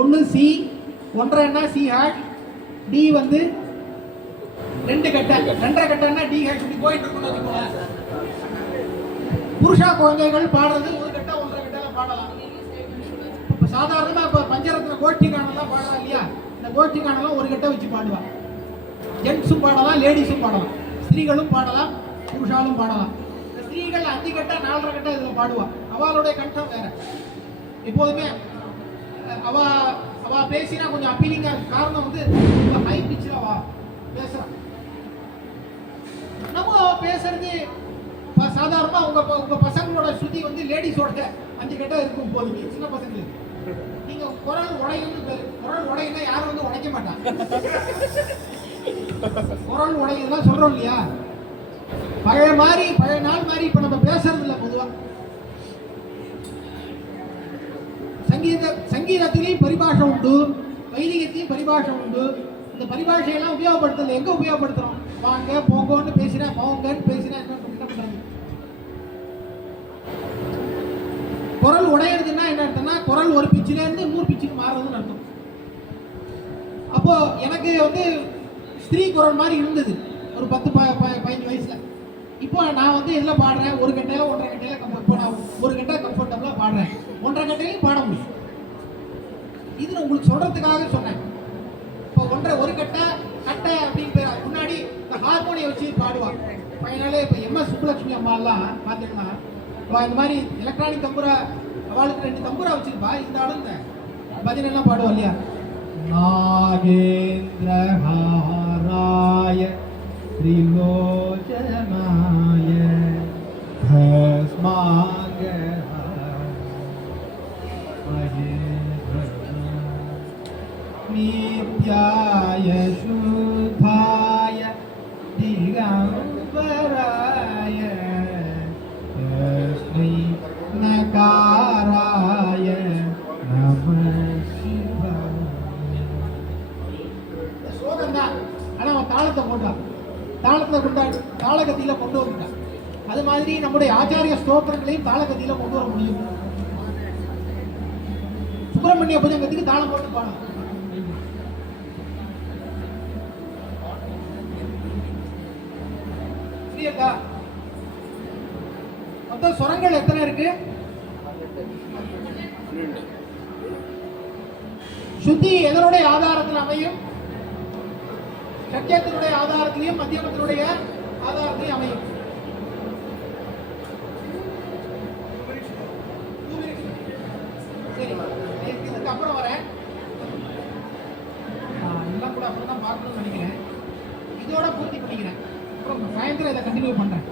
ஒன்னு சி, ஒன்றரைன்னா சி ஹேஷ், டி வந்து ரெண்டு கட்டை, ரெண்டரை கட்டைன்னா டி ஹேஷ். இப்படி போயிட்டு இருக்குன்னு வச்சுக்கோங்க. புருஷா குழந்தைகள் பாடுறது ஒரு கட்டை ஒன்றரை கட்டையில பாடலாம். இப்போ சாதாரணமா இப்போ பஞ்சரத்ன கோஷ்டி காணலாம் பாடலாம் இல்லையா? இந்த கோஷ்டி காணலாம் ஒரு கட்டை வச்சு பாடுவாங்க. ஜென்ஸும் பாடலாம், லேடிஸும் பாடலாம், ஸ்திரீகளும் பாடலாம், புருஷாலும் பாடலாம். இந்த ஸ்திரீகள் 5 கட்டை 4.5 கட்டை இதில் பாடுவா. அவளுடைய கண்டம் வேற. எப்போதுமே அவ பேசினா கொஞ்சம் அப்பீலிங்கா இருக்கு. காரணம் வந்து ஹை பிச்சில் அவ பேசுறான். நம்ம பேசுறது சாதாரணமா உங்க பசங்களோட ஸ்ருதி வந்து லேடிஸோட 5 கட்டை இருக்கும். போதுங்க சின்ன பசங்களுக்கு. நீங்க குரல் உடையுன்னு, குரல் உடையுன்னா யாரும் வந்து உடைக்க மாட்டாங்க. குரல் உடையெல்லாம் சொல்றோம் இல்லையா? பழைய நாள் மாதிரி இப்ப நம்ம பேசுறது இல்லை. பொதுவா உண்டு, வைதிகத்தையும் பரிபாஷை உண்டு. இந்த பரிபாஷையெல்லாம் உபயோகப்படுத்துறது எங்க உபயோகப்படுத்துறோம்? வாங்க போங்கன்னு பேசினா, போங்கன்னு பேசினா என்ன பண்றது? குரல் உடையிறதுன்னா என்ன அர்த்தம்னா, குரல் ஒரு பிச்சில இருந்து இன்னொரு பிச்சுக்கு மாறுறதுன்னு அர்த்தம். அப்போ எனக்கு வந்து ஸ்திரீ குரல் மாதிரி இருந்தது ஒரு 10-15 வயசுல. இப்போ நான் வந்து எதில் பாடுறேன்? ஒரு கட்டையில 1.5 கட்டையில இப்போ நான் ஒரு கட்டை கம்ஃபர்டபுளாக பாடுறேன், 1.5 கட்டையிலையும் பாட முடியும். இது நான் உங்களுக்கு சொல்றதுக்காக சொன்னேன். இப்போ ஒரு கட்டை அப்படின்னு முன்னாடி இந்த ஹார்மோனியை வச்சு பாடுவாங்க. அதனால இப்போ MS சுப்புலட்சுமி அம்மாலாம் பார்த்தீங்கன்னா இந்த மாதிரி எலக்ட்ரானிக் தம்புரா, அவளுக்கு 2 தம்புரா வச்சிருப்பா. இந்த ஆளும் இந்த பஜனைலாம் பாடுவா இல்லையா? நாகேந்திரஹாராய திரிலோச்சனாய நித்யாய சுத்தாய திகம்பராய தஸ்மை நகாராய நம சிவாய. சோகம் தான், ஆனால் அவன் தாளத்தை போட்டான், தாளகத்தியில கொண்டு வந்துட்டான். அது மாதிரி நம்முடைய ஆச்சாரிய ஸ்தோத்திரங்களையும் தாளகத்தியில கொண்டு வர முடியும். சுப்பிரமணிய புஜங்கத்துக்கு தாளம் போட்டு பாடம். மொத்தம் சுரங்கள் எத்தனை இருக்கு? சுத்தி எதனுடைய ஆதாரத்தில் அமையும்? சத்தியத்தினுடைய ஆதாரத்திலையும் மத்தியமத்தினுடைய ஆதாரத்திலையும் அமையும். சரி, இதுக்கு அப்புறம் வரேன். எல்லாம் கூட அப்புறம் தான் பார்க்கணும்னு நினைக்கிறேன். இதோட பூர்த்தி பண்ணிக்கிறேன். அப்புறம் சாயந்தரம் இதை கண்டினியூ பண்றேன்.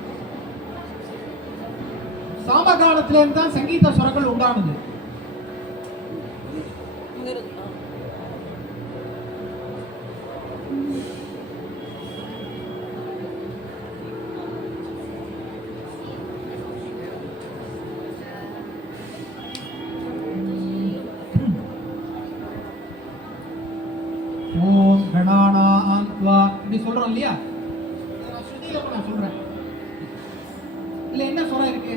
சாமகாலத்திலிருந்து தான் சங்கீத சுரங்கள் உண்டானது. ஓம் கணானாம் த்வா இப்படி சொல்றோம் இல்லையா? நான் ஸ்ருதியில நான் சொல்றேன். இல்ல என்ன சுரம் இருக்கு?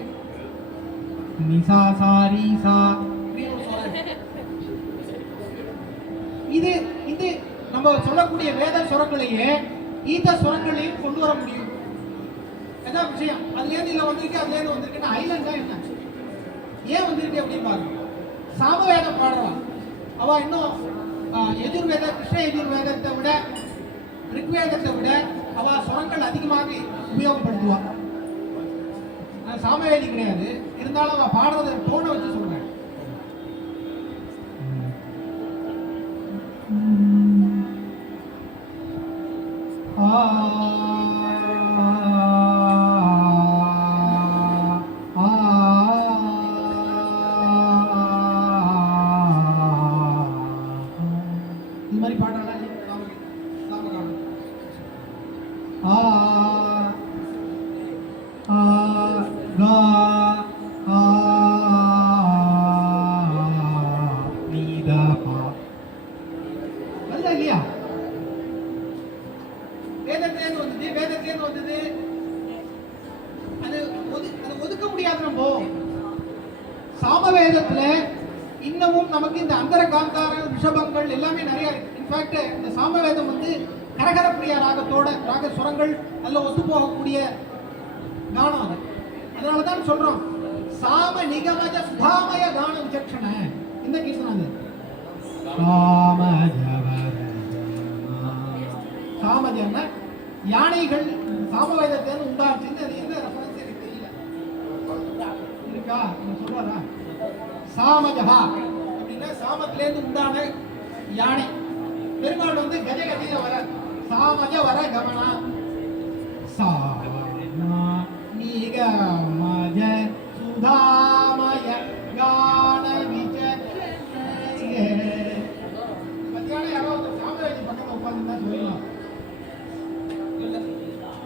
நிசா சாரி சா இது இது நம்ம சொல்லக்கூடிய வேத சுரங்களையே ஈத சுரங்களையும் கொண்டு வர முடியும். அதான் விஷயம். அதுல இருந்து இல்ல வந்திருக்கு, அதுல இருந்து வந்திருக்குன்னா ஐலண்ட் தான் என்ன ஏன் வந்திருக்கு அப்படின்னு பாருங்க. சாமவேதம் பாடுறான் அவ இன்னும் எஜுர்வேத, கிருஷ்ண எஜுர்வேதத்தை விட, ரிக்வேதத்தை விட அவ சுரங்கள் அதிகமாக உபயோகப்படுத்துவான். சாமவேதி கிடையாது, இருந்தாலும் அவ பாடுறத டோனை வச்சு சொல்றேன். இது மாதிரி பாடுறாங்க சாமகாலம். இல்லையா? வேதத்திலேருந்து வந்தது. அது ஒதுக்க முடியாது. நம்ம சாமவேதத்துல இன்னமும் நமக்கு இந்த அந்தர காந்தார ரிஷபங்கள் எல்லாமே நிறைய இருக்கு. இன்ஃபேக்ட் இந்த சாமவேதம் வந்து கரகரப்பிரிய ராகத்தோட ராக சுரங்கள் நல்ல ஒத்து போகக்கூடிய கானம் அது. அதனாலதான் சொல்றோம் சாம நிகமஜ சுதாமய கான விசக்ஷண. இந்த கீர்த்தனம் சாமஜன யானைகள் சாமவேதத்திலிருந்து உண்டாச்சுன்னு அது என்ன ரெஃபரன்ஸ் எனக்கு தெரியல. இருக்கா சொல்றாரா? சாமஜஹா அப்படின்னா சாமத்திலேருந்து உண்டான யானை. பெருமாள் வந்து கஜகதியில வர சாமஜ வர கமனா நிகமஜ சுதாமய கான விசக்ஷண. யாரோ சாமவேதி பக்கத்தில் உட்கார்ந்து சொல்லலாம்.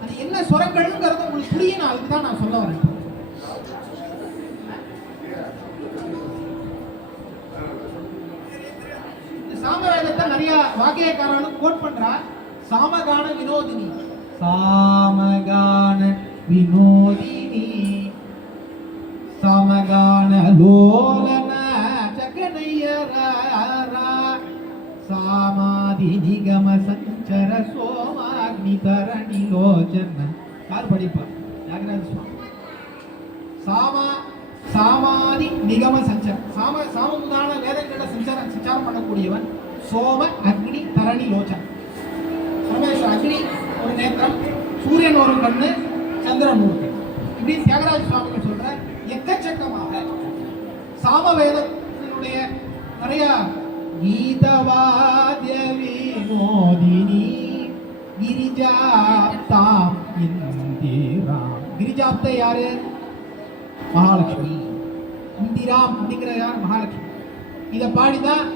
அது என்ன சுரங்கள்ங்கிறது உங்களுக்கு புரியணும். அதுக்கு தான் நான் சொல்ல வரேன். வாக்கியக்காரனும் கோட் பண்றா, சாமகான வினோதினி, சாமகான வினோதினி, சாமகான லோலன ஜகனையரா, சாமாதி நிகம சஞ்சர சோமாக்னி தரணி லோச்சன. யார் படிப்பா? தியாகராஜ சுவாமி. சாமாதி நிகம சஞ்சரம், சாமமுதான வேதங்கள சஞ்சாரம் பண்ணக்கூடியவன். சோம அக்னி தரணி லோச்சன். சோமேஸ்வர அக்னி ஒரு நேத்திரம், சூரியன் ஒரு கண்ணு, சந்திரன் ஒரு கண். இப்படி தியாகராஜ சுவாமிகள் சொல்ற எக்கச்சக்கமாக சாமவேதத்தினுடைய நிறைய கீதவாத்ய வினோதினி கிரிஜாப்தாம் இந்திராம். கிரிஜாப்த யாரு? மகாலட்சுமி. இந்திராம் அப்படிங்கிற யார்? மகாலட்சுமி. இதை பாடிதான்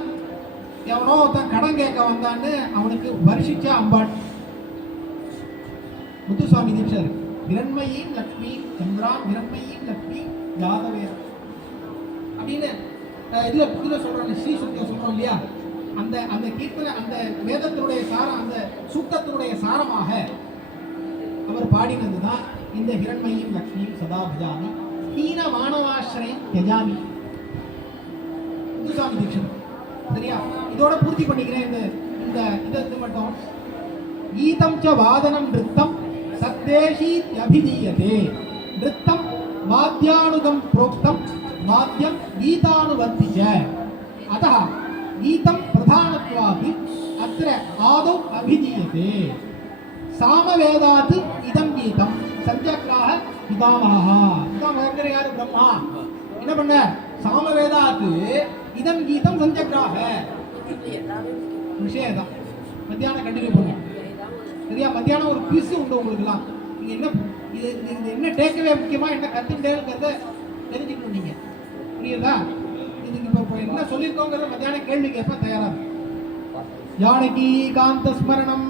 எவனோ ஒருத்தன் கடன் கேட்க வந்தான்னு அவனுக்கு வருஷிச்ச அம்பாள் முத்துசுவாமி தீட்சர். இரண்மையும் லக்ஷ்மி சந்திராம் இரண்மையும் லக்ஷ்மி ஜாதவேதம் அப்படின்னு இதுல சொல்றாங்க. ஸ்ரீ சுத்திய சொல்றோம் இல்லையா? அந்த அந்த கீர்த்தனை, அந்த வேதத்தினுடைய சாரம், அந்த சூக்தத்தினுடைய சாரமாக அவர் பாடினதுதான் இந்த ஹிரண்மையும் லக்ஷ்மியும் சதா பஜாமி ஹீன மானவாசிரயம் யஜாமி. முத்துசாமி தீட்சர். சரியா? இதோட பூர்த்தி பண்ணிக்கிறேன். இந்த இது மட்டும். கீதம் ச வாதனம் நிருத்தம் சத்தேஷி அபிதீயதே. நிருத்தம் வாத்யானுகம் புரோக்தம் வாத்யம் கீதானுவர்த்தி ச. அதः கீதம் பிரதானத்வாபி அத்ர ஆதௌ அபிதீயதே. சாமவேதாத் இதம் கீதம் சத்யக்ராஹ பிதாமஹः. பிதாமகர் யாரு? பிரம்மா. என்ன பண்ண? சாமவேதாத் இதம் கீதம் சத்யக்ராஹ. விஷயம்தான். மத்தியானம் கண்டினியூ பண்ணுவோம். சரியா? மத்தியானம் ஒரு குவிஸ் உண்டு உங்களுக்குலாம். நீங்க என்ன இது என்ன டேக்கவே முக்கியமா என்ன கத்துட்டேங்கிறத தெரிஞ்சுக்கணும் நீங்க. புரியுதா? இதுக்கு இப்போ என்ன சொல்லியிருக்கோங்கிறத மத்தியானம் கேள்வி கேட்ப தயாரா. ஜானகி காந்த ஸ்மரணம்.